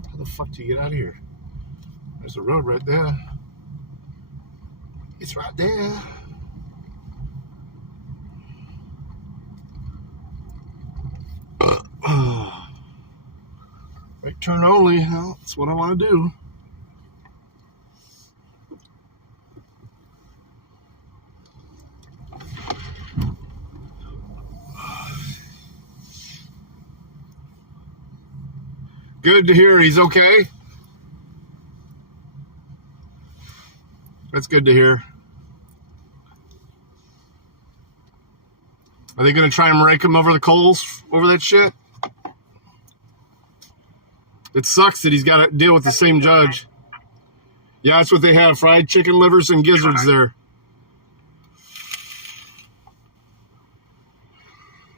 How the fuck do you get out of here? There's a road right there. It's right there. Right turn only. Well, that's what I want to do. Good to hear he's okay. That's good to hear. Are they going to try and rake him over the coals over that shit? It sucks that he's got to deal with the same judge. Yeah, that's what they have. Fried chicken livers and gizzards there.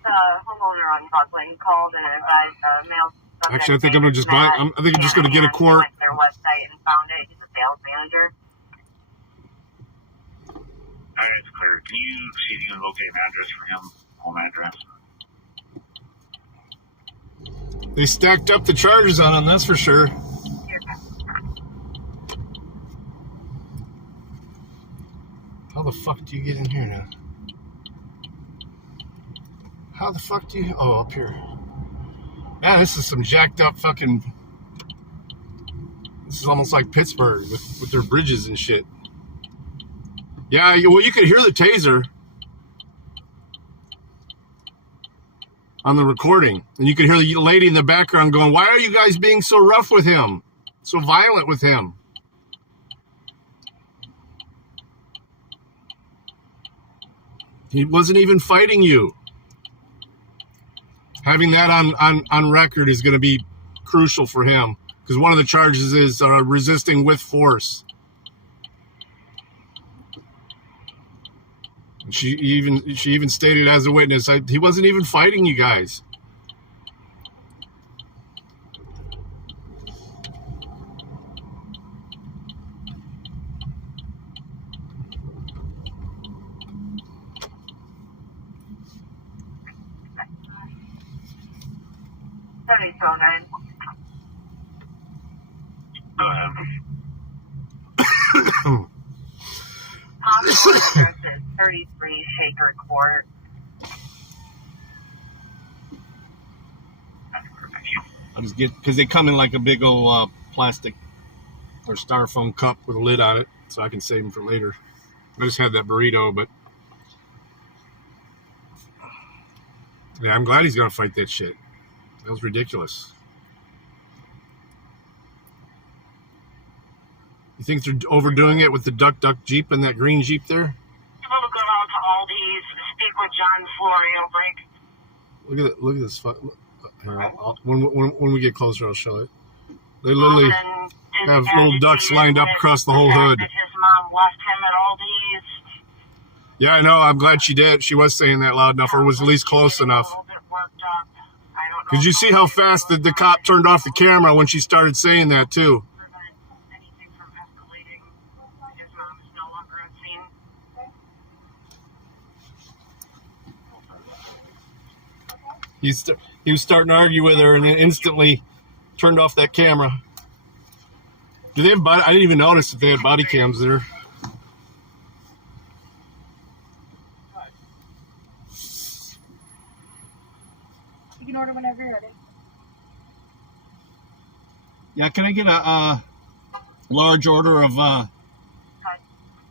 Homeowner on Buckland called and advised male. Actually, I think I'm gonna just buy. I think I'm just gonna get a quart. Went to their website and found it. He's a sales manager. Alright, it's clear. Can you see if you can locate an address for him? Home address. They stacked up the charges on him, that's for sure. How the fuck do you get in here now? How the fuck do you... Oh, up here. Yeah, this is some jacked up fucking... This is almost like Pittsburgh with their bridges and shit. Yeah, well, you could hear the taser on the recording. And you could hear the lady in the background going, why are you guys being so rough with him? So violent with him? He wasn't even fighting you. Having that on record is going to be crucial for him. Because one of the charges is resisting with force. She even stated as a witness, he wasn't even fighting you guys. Hospital address is 33 Shaker Court. I just get, because they come in like a big old plastic or styrofoam cup with a lid on it, so I can save them for later. I just had that burrito, but yeah, I'm glad he's gonna fight that shit. That was ridiculous. You think they're overdoing it with the duck Jeep and that green Jeep there? People who go out to Aldi's, speak with John Florio, break. Look at this. When we get closer, I'll show it. They literally have little ducks lined up across the whole hood. His mom left him at Aldi's. Yeah, I know. I'm glad she did. She was saying that loud enough, or was at least close enough. Did you see how fast the cop turned off the camera when she started saying that, too? He was starting to argue with her, and then instantly turned off that camera. Do they have I didn't even notice that they had body cams there. You can order whenever you're ready. Yeah, can I get a large order of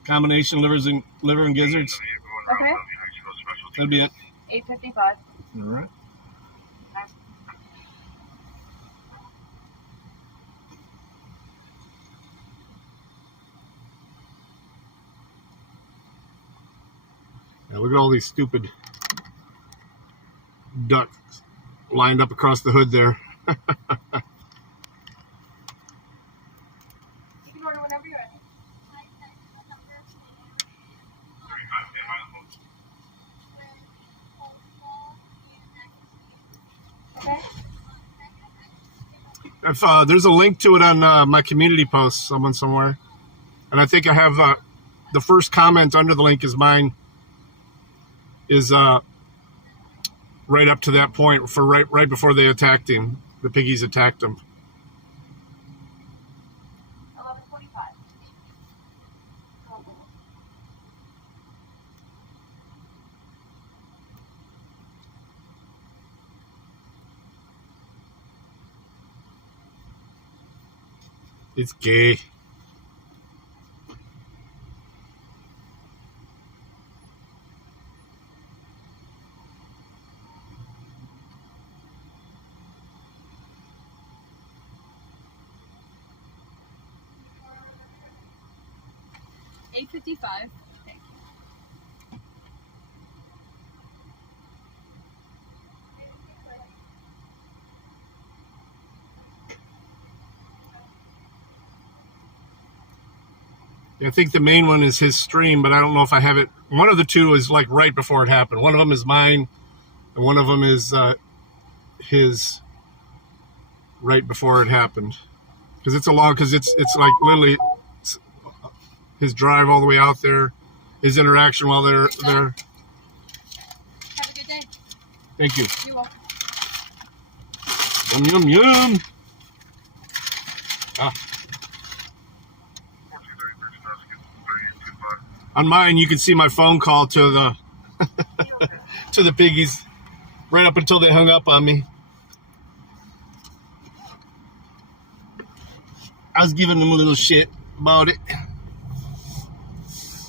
combination liver and gizzards? Okay. That'd be it. $8.55. All right. Yeah, look at all these stupid ducks lined up across the hood there. You can order whenever you're ready. If there's a link to it on my community post, somewhere, and I think I have the first comment under the link is mine. Is right up to that point for right before they attacked him. The piggies attacked him. 11:45. It's gay. $8.55. I think the main one is his stream, but I don't know if I have it. One of the two is like right before it happened. One of them is mine, and one of them is his right before it happened. Because it's it's like literally his drive all the way out there, his interaction while they're there. Have a good day. Thank you. You're welcome. Yum, yum, yum. Ah. On mine, you can see my phone call to the to the piggies right up until they hung up on me. I was giving them a little shit about it.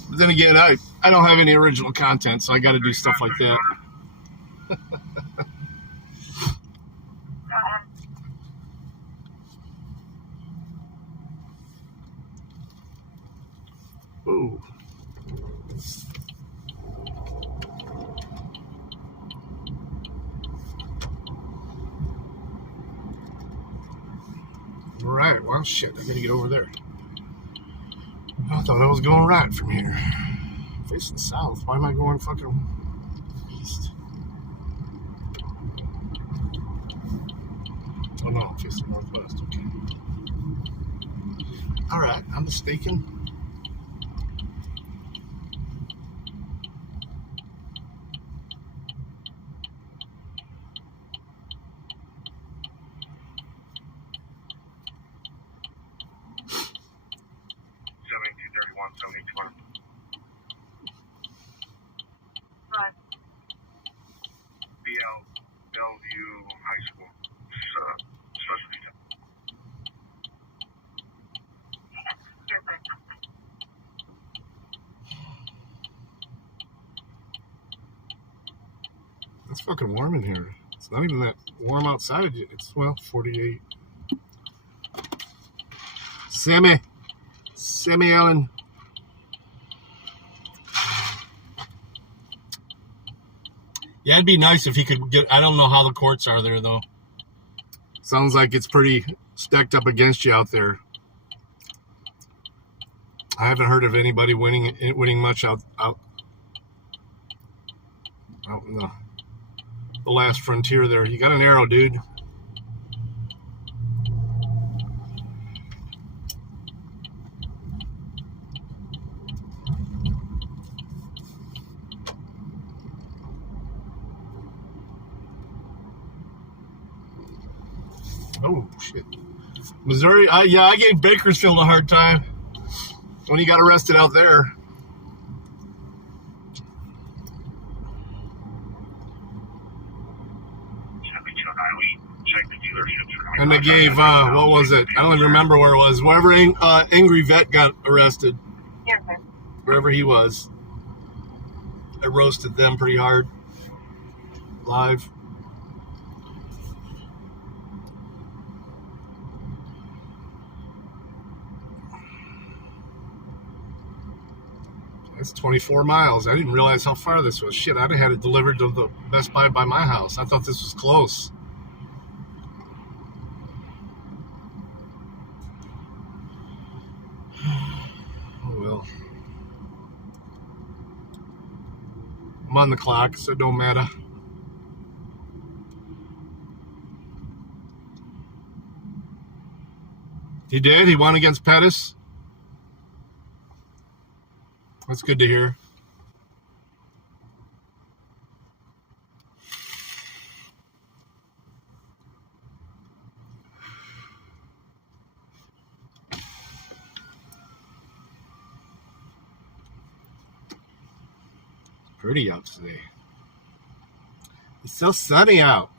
But then again, I don't have any original content, so I got to do stuff like that. Ooh. All right, well, shit, I gotta get over there. I thought I was going right from here. Facing south. Why am I going fucking east? Oh no, I'm facing northwest. Okay. All right, I'm mistaken. It's fucking warm in here. It's not even that warm outside yet. It's, well, 48. Sammy Allen. Yeah, it'd be nice if he could get, I don't know how the courts are there, though. Sounds like it's pretty stacked up against you out there. I haven't heard of anybody winning much out in the last frontier there. You got an arrow, dude. Oh, shit. Missouri, I gave Bakersfield a hard time when he got arrested out there. And they gave, what was it? I don't even remember where it was. Wherever Angry Vet got arrested. Yes, sir. Wherever he was. I roasted them pretty hard. Live. That's 24 miles. I didn't realize how far this was. Shit, I'd have had it delivered to the Best Buy by my house. I thought this was close. Oh, well. I'm on the clock, so it don't matter. He did? He won against Pettis? That's good to hear. Pretty out today. It's so sunny out.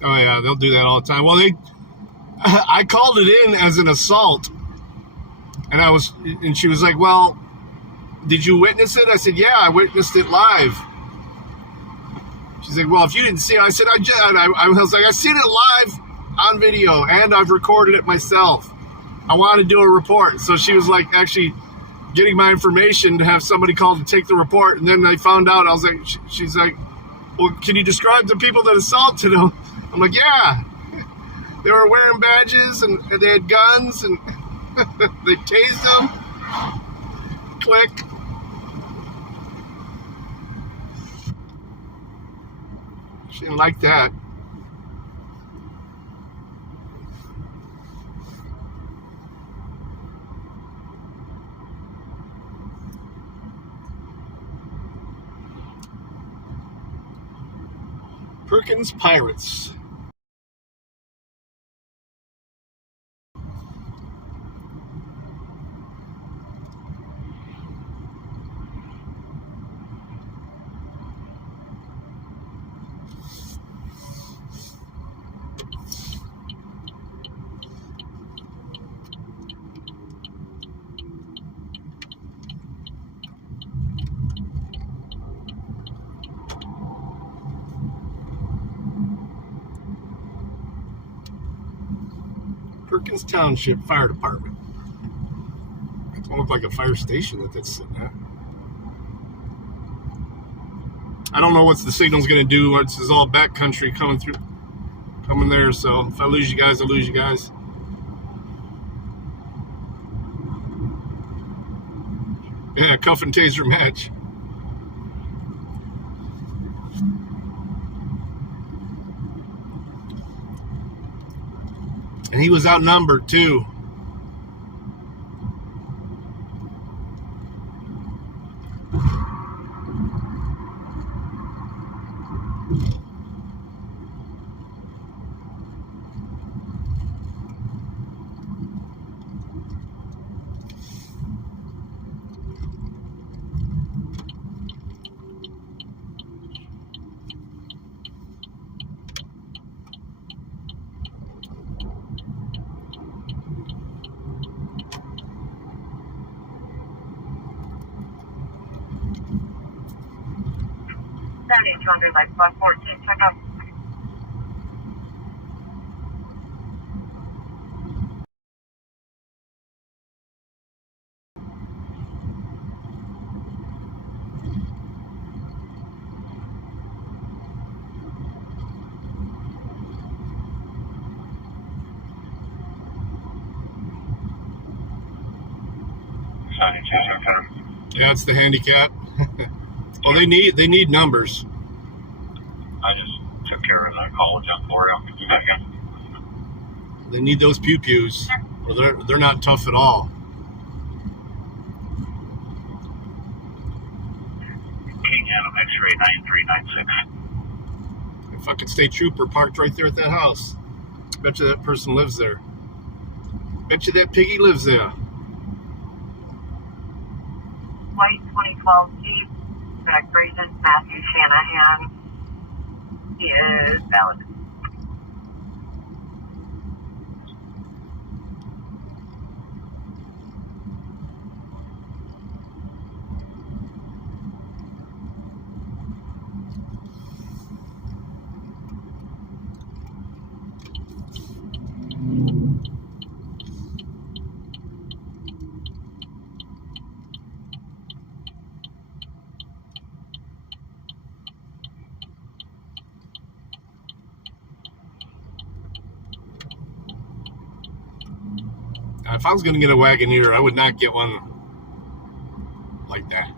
Oh yeah, they'll do that all the time. Well, I called it in as an assault, and she was like, "Well, did you witness it?" I said, "Yeah, I witnessed it live." She's like, "Well, if you didn't see it," I said, I was like, "I seen it live on video, and I've recorded it myself. I want to do a report." So she was like, actually getting my information to have somebody call to take the report, and then I found out. I was like, she's like, "Well, can you describe the people that assaulted him?" I'm like, "Yeah, they were wearing badges and they had guns and they tased them." Click. She didn't like that. Perkins Pirates. Perkins Township Fire Department. It don't look like a fire station that's sitting at. I don't know what the signal's going to do. This is all backcountry coming there. So if I lose you guys, I lose you guys. Yeah, cuff and taser match. And he was outnumbered too. Like 14, check up. Yeah, it's the handicap. Well, they need numbers. I just took care of that call jump for you. They need those pew-pews, or they're not tough at all. King Adam X-ray 9396. A fucking state trooper parked right there at that house. Bet you that person lives there. Bet you that piggy lives there. White 2012 Jeep, Jack Regent, Matthew Shanahan. He is valid. If I was going to get a Wagoneer, I would not get one like that.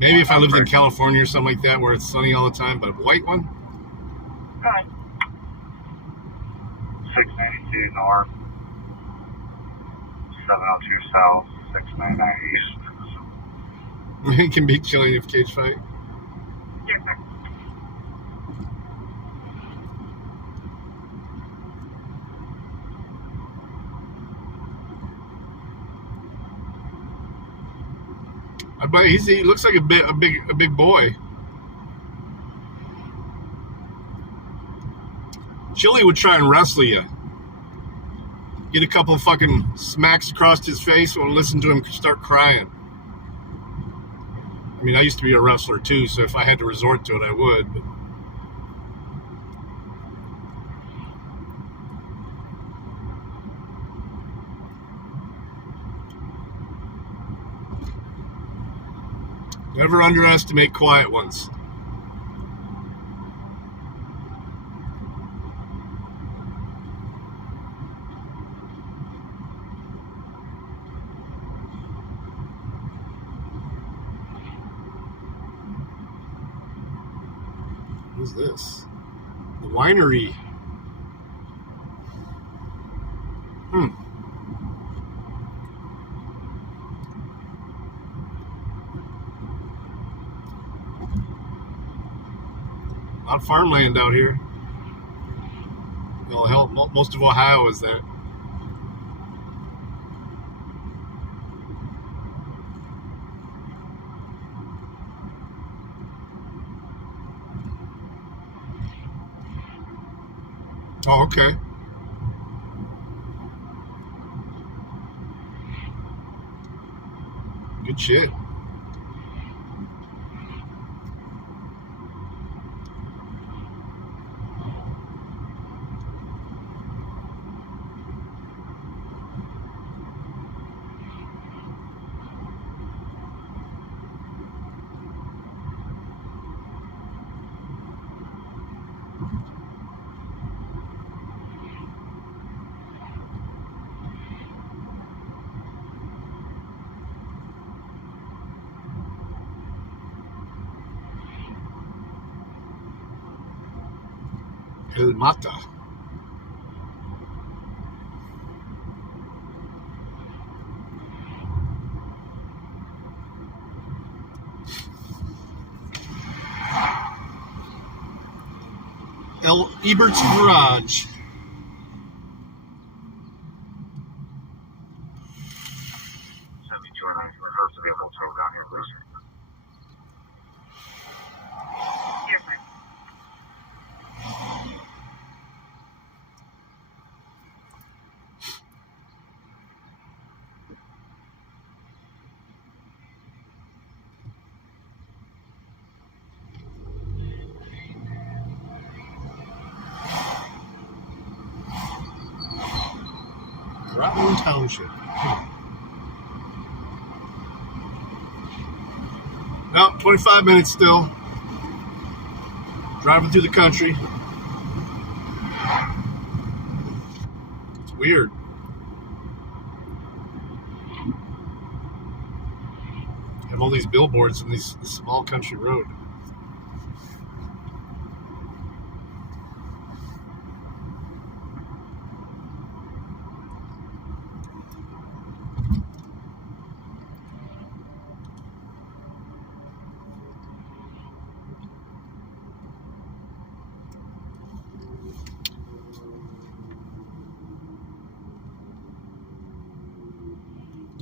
Maybe if I lived in California or something like that where it's sunny all the time, but a white one? Alright. 692 north, 702 south, 699 east. It can be chilly if cage fight. Yes, sir. But he looks like a big boy. Chili would try and wrestle you. Get a couple of fucking smacks across his face and listen to him start crying. I mean, I used to be a wrestler too, so if I had to resort to it, I would. But never underestimate quiet ones. What's this? The winery. A lot of farmland out here. Well, hell, most of Ohio is that. Oh, okay. Good shit. El Mata. El Ebert's Garage. Reverse the vehicle tow down here, please. Yes, sir. Rutland Township. Well, 25 minutes still. Driving through the country. It's weird. Have all these billboards in this small country road.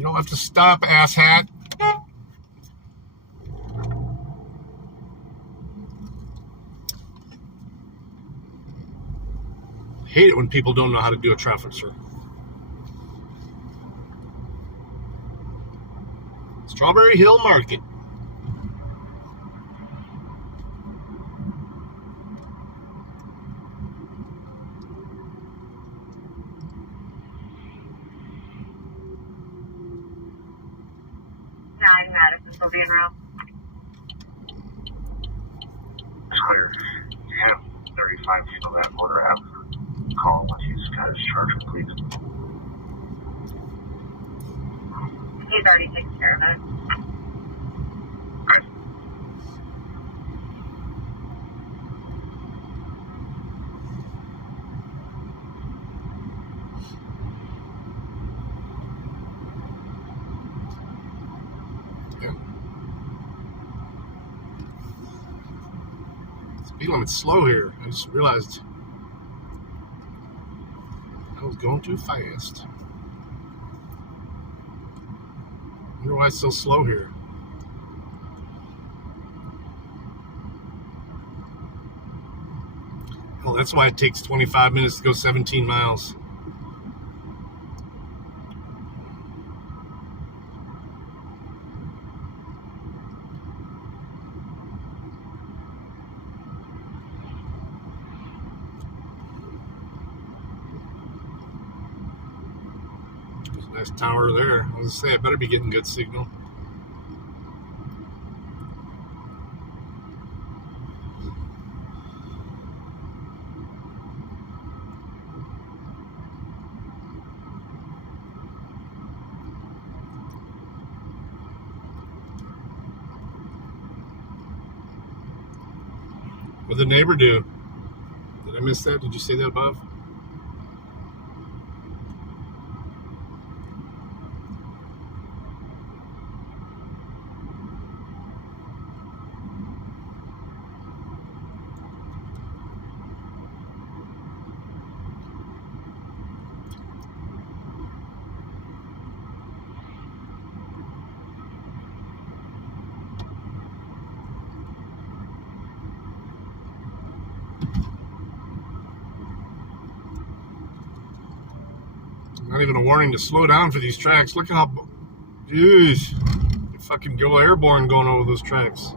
You don't have to stop, asshat. Hate it when people don't know how to do a traffic circle. Strawberry Hill Market. Madison, Sylvian Road. It's clear. Yeah, 35 still that border out. Call when he's got his charger, please. He's already taken care of it. Okay. Speed limit's slow here. I just realized I was going too fast. I wonder why it's so slow here. Oh, that's why it takes 25 minutes to go 17 miles. There's a nice tower there. I was gonna say I better be getting good signal. What did the neighbor do? Did I miss that? Did you say that above? Not even a warning to slow down for these tracks. Look at how, jeez, you fucking go airborne going over those tracks.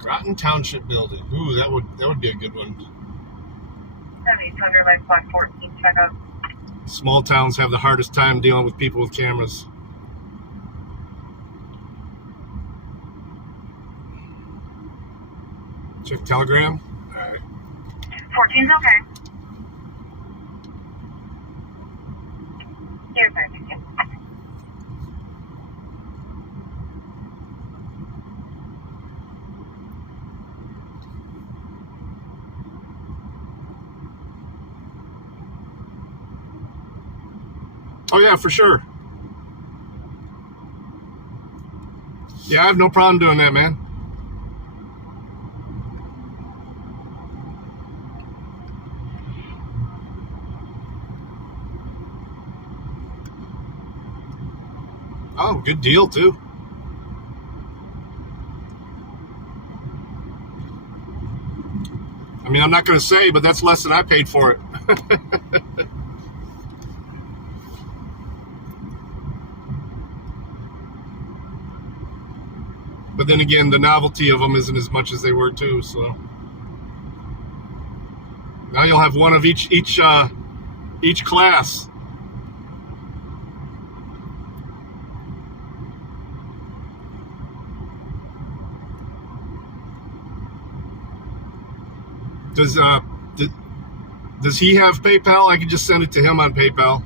Groton Township Building. Ooh, that would be a good one. 7200 Life Block 14, check out. Small towns have the hardest time dealing with people with cameras. Check Telegram. All right. 14's okay. Here's our ticket. Oh yeah, for sure. Yeah, I have no problem doing that, man. Oh, good deal, too. I mean, I'm not going to say, but that's less than I paid for it. But then again, the novelty of them isn't as much as they were, too, so. Now you'll have one of each class. Does he have PayPal? I could just send it to him on PayPal.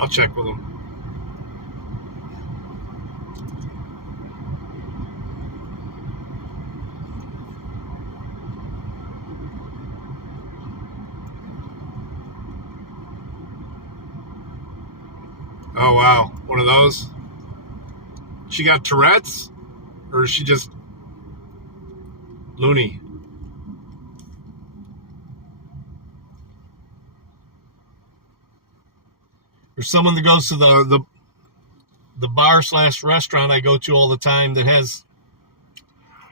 I'll check with him. Oh, wow. One of those? She got Tourette's? Or is she just loony? There's someone that goes to the bar/restaurant I go to all the time that has,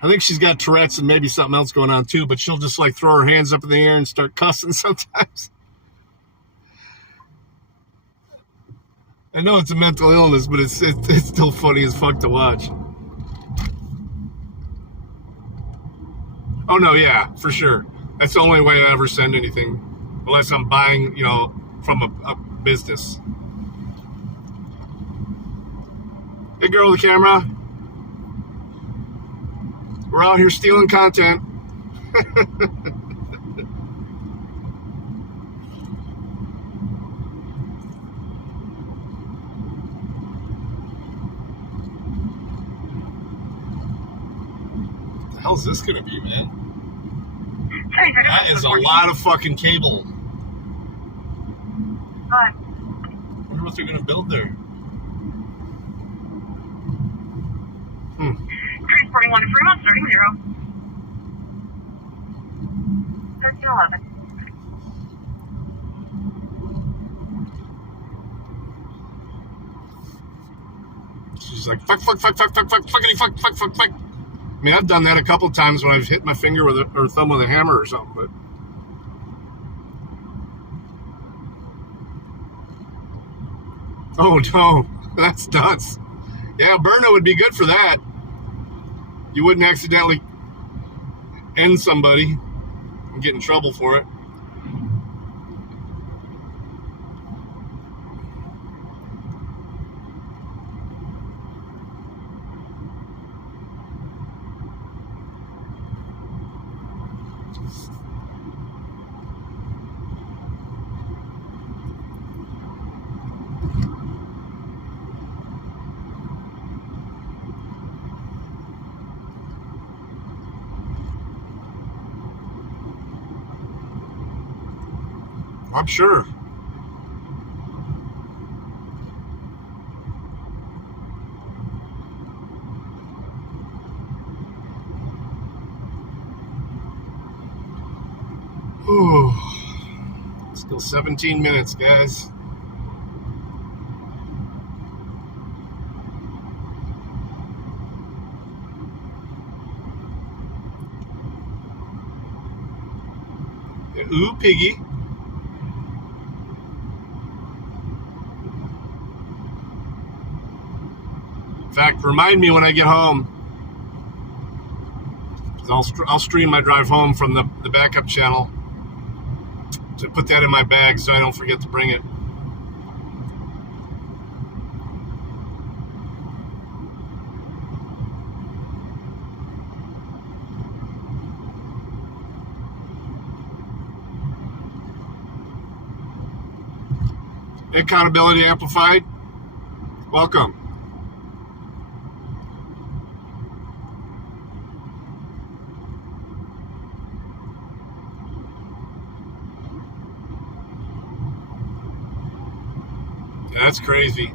I think she's got Tourette's and maybe something else going on too, but she'll just like throw her hands up in the air and start cussing sometimes. I know it's a mental illness, but it's still funny as fuck to watch. Oh no, yeah, for sure. That's the only way I ever send anything, unless I'm buying, from a business. Hey, girl with the camera. We're out here stealing content. What the hell's this gonna be, man? That is a lot of fucking cable. I wonder what they're gonna build there. Transporting 1 to Fremont, starting 0. 1311. She's like, fuck, fuckity, fuck. I mean, I've done that a couple times when I've hit my finger or thumb with a hammer or something, but. Oh, no. That's nuts. Yeah, Burna would be good for that. You wouldn't accidentally end somebody and get in trouble for it. I'm sure. Ooh. Still 17 minutes, guys. Ooh, piggy. In fact, remind me when I get home. I'll stream my drive home from the backup channel to put that in my bag so I don't forget to bring it. Accountability Amplified. Welcome. That's crazy.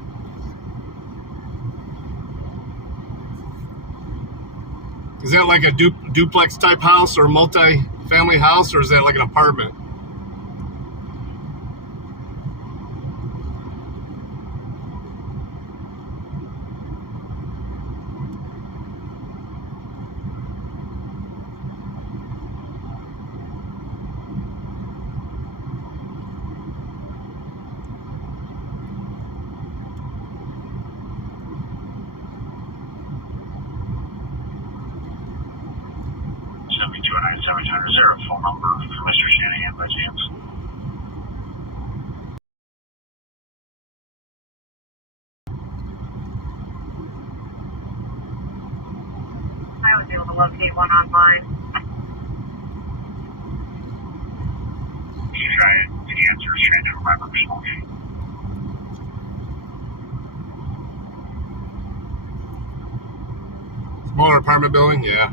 Is that like a duplex type house or a multi-family house, or is that like an apartment? Phone number for Mr. Shanahan by chance. I was able to locate one online. The answer is trying to remember himself. Smaller apartment building, yeah.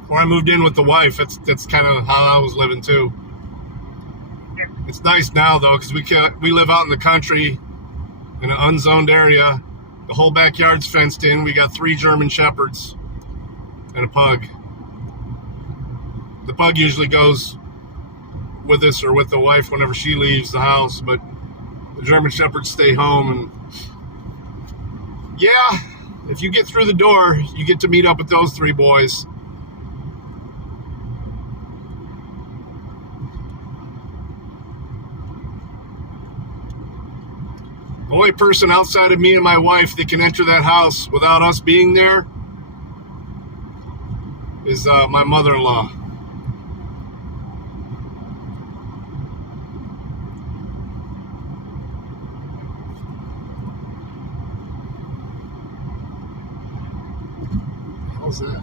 Before I moved in with the wife, that's kind of how I was living too. It's nice now though, because we live out in the country in an unzoned area. The whole backyard's fenced in. We got 3 German Shepherds and a pug. The pug usually goes with us or with the wife whenever she leaves the house, but the German Shepherds stay home. And yeah, if you get through the door, you get to meet up with those 3 boys. The only person outside of me and my wife that can enter that house without us being there is my mother-in-law. How's that?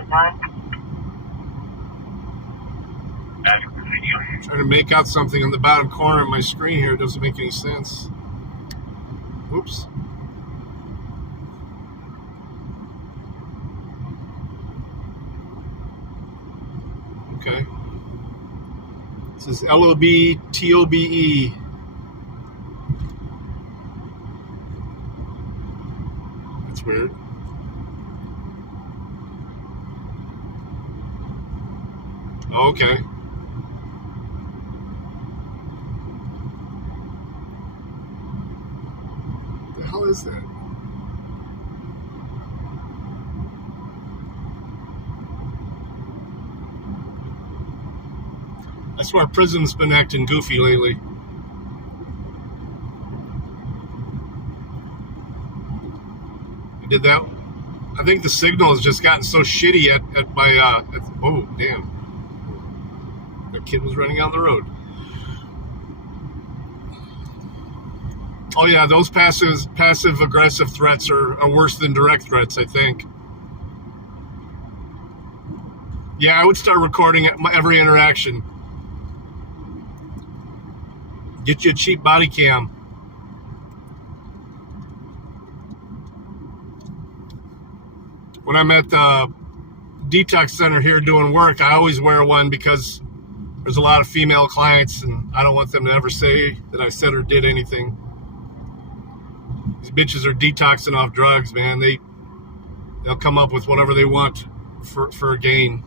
I'm trying to make out something on the bottom corner of my screen here. It doesn't make any sense. Oops. Okay. It says LOBTOBE. That's weird. Oh, okay. The hell is that? I swear prison's been acting goofy lately. You did that? I think the signal has just gotten so shitty at my oh damn. That kid was running down the road. Oh yeah, those passive aggressive threats are worse than direct threats, I think. Yeah, I would start recording every interaction. Get you a cheap body cam. When I'm at the detox center here doing work, I always wear one because there's a lot of female clients and I don't want them to ever say that I said or did anything. These bitches are detoxing off drugs, man. They'll come up with whatever they want for a gain.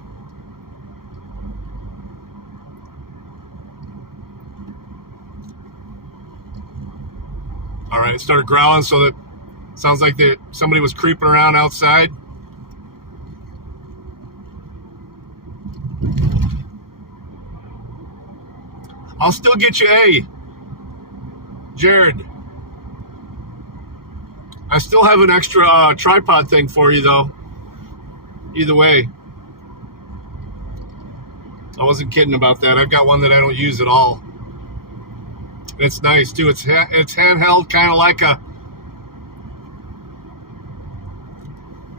All right, it started growling, so that sounds like somebody was creeping around outside. I'll still get you A. Jared. I still have an extra tripod thing for you, though. Either way. I wasn't kidding about that. I've got one that I don't use at all. It's nice, too. It's handheld, kind of like a...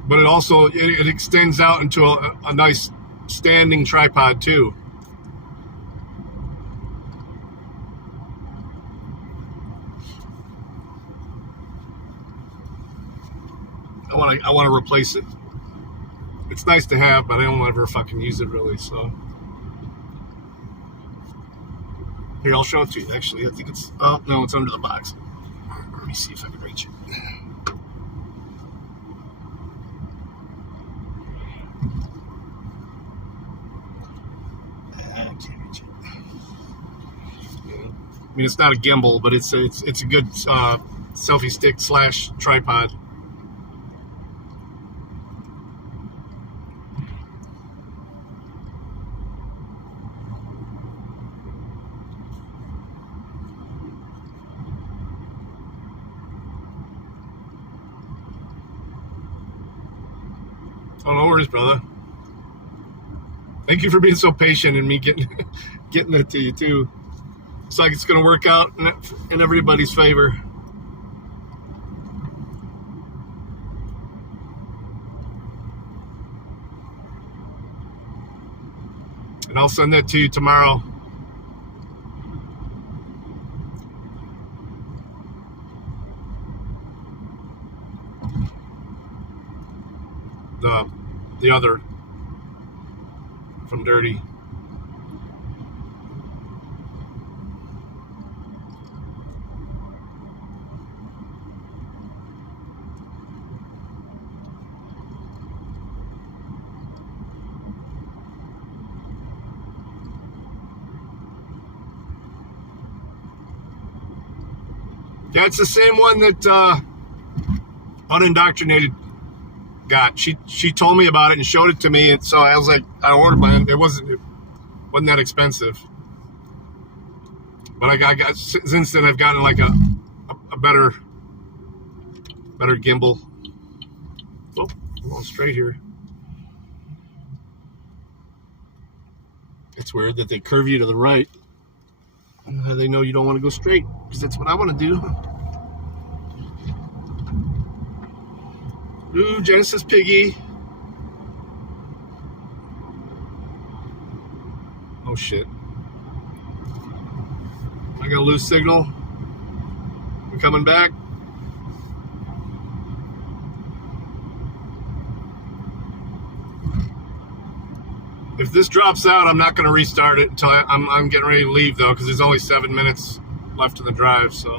But it also, it extends out into a nice standing tripod, too. I want to replace it. It's nice to have, but I don't ever fucking use it really, so. Here, I'll show it to you, actually. I think it's, oh, no, it's under the box. Let me see if I can reach it. I can't reach it. I mean, it's not a gimbal, but it's a good selfie stick / tripod. Oh, no worries, brother. Thank you for being so patient and me getting that to you, too. Looks like it's going to work out in everybody's favor. And I'll send that to you tomorrow. the other from Dirty. That's the same one that Unindoctrinated got. She told me about it and showed it to me, and so I was like, I ordered mine. It wasn't that expensive, but I got since then I've gotten like a better gimbal. Oh, I'm going straight here. It's weird that they curve you to the right. How they know you don't want to go straight? Because that's what I want to do. Ooh, Genesis Piggy. Oh shit. I got a loose signal. I'm coming back. If this drops out, I'm not going to restart it until I'm getting ready to leave, though, because there's only 7 minutes left in the drive, so.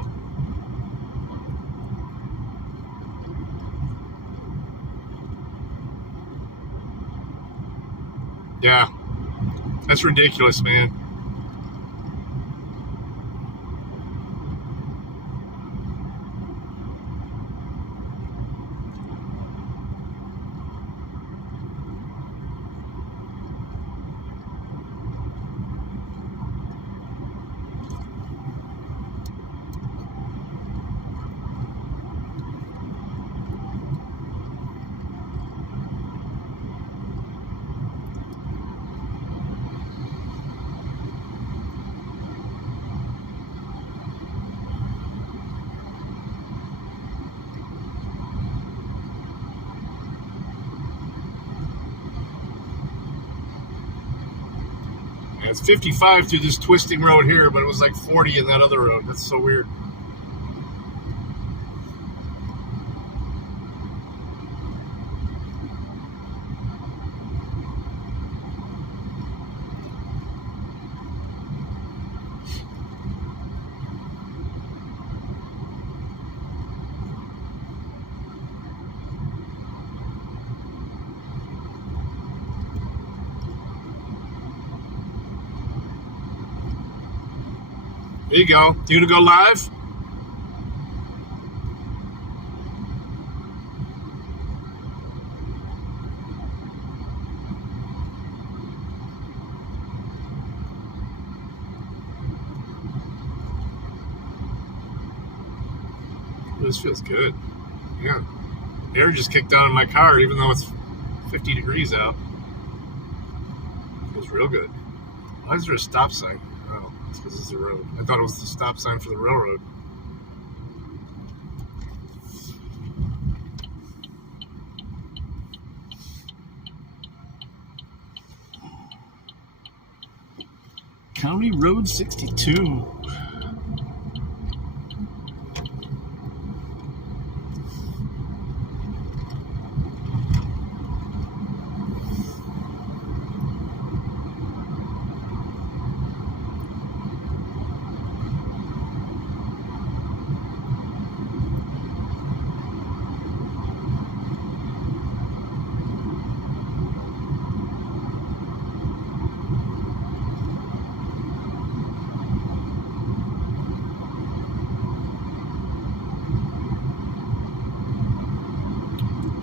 Yeah. That's ridiculous, man. It's 55 through this twisting road here, but it was like 40 in that other road. That's so weird. There you go. You gonna go live? This feels good. Yeah. Air just kicked out of my car even though it's 50 degrees out. Feels real good. Why is there a stop sign? It's because it's a road. I thought it was the stop sign for the railroad. County Road 62.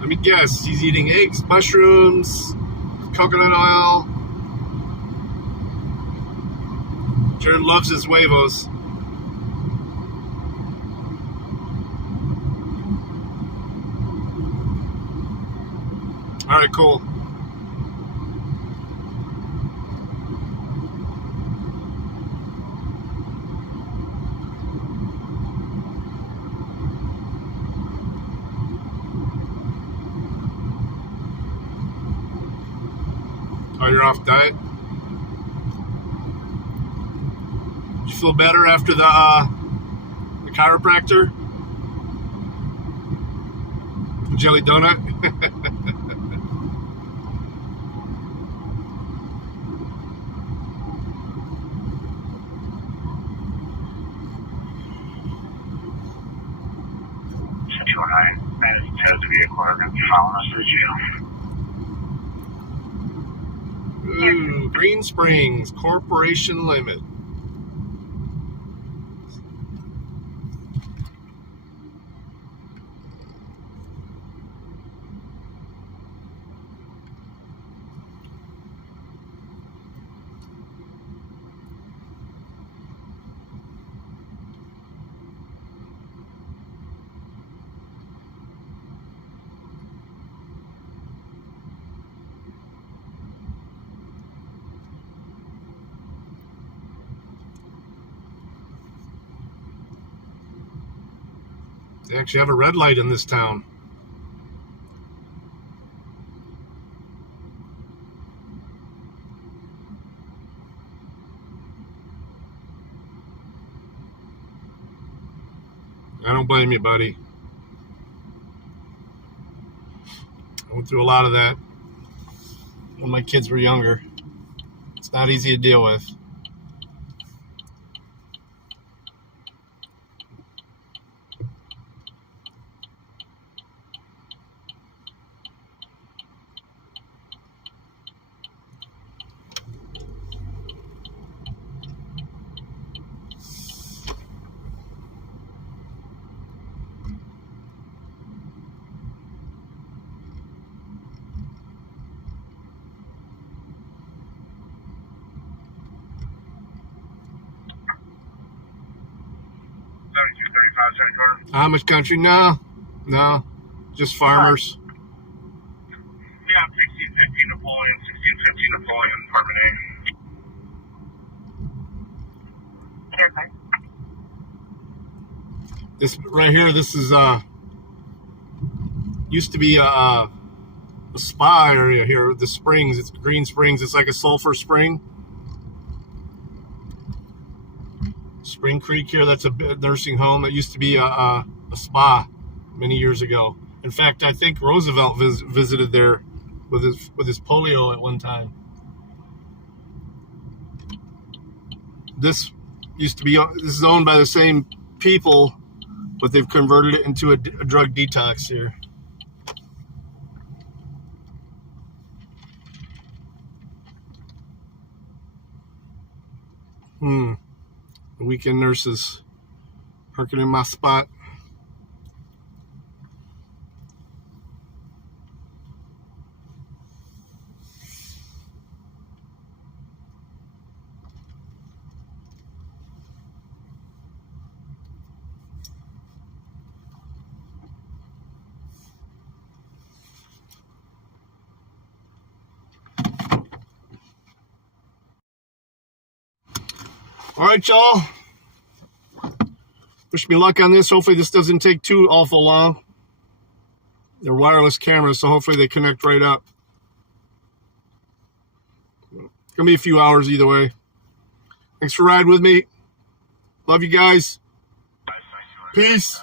Let me guess, he's eating eggs, mushrooms, coconut oil. Jared loves his huevos. All right, cool. Oh, you're off diet? Did you feel better after the chiropractor? The jelly donut? 209. That is the vehicle are going to be following us through jail. Ooh, Green Springs Corporation Limit. They actually have a red light in this town. I don't blame you, buddy. I went through a lot of that when my kids were younger. It's not easy to deal with. Amish country? No, just farmers. Yeah, 1615 Napoleon, 1615 Napoleon, Apartment A. This right here, this is used to be a spa area here. The springs, it's Green Springs. It's like a sulfur spring. Spring Creek here, that's a nursing home. It used to be a spa many years ago. In fact, I think Roosevelt visited there with his polio at one time. This used to be, this is owned by the same people, but they've converted it into a drug detox here. The weekend nurses parking in my spot. All right, y'all. Wish me luck on this. Hopefully this doesn't take too awful long. They're wireless cameras, so hopefully they connect right up. It's going to be a few hours either way. Thanks for riding with me. Love you guys. Peace.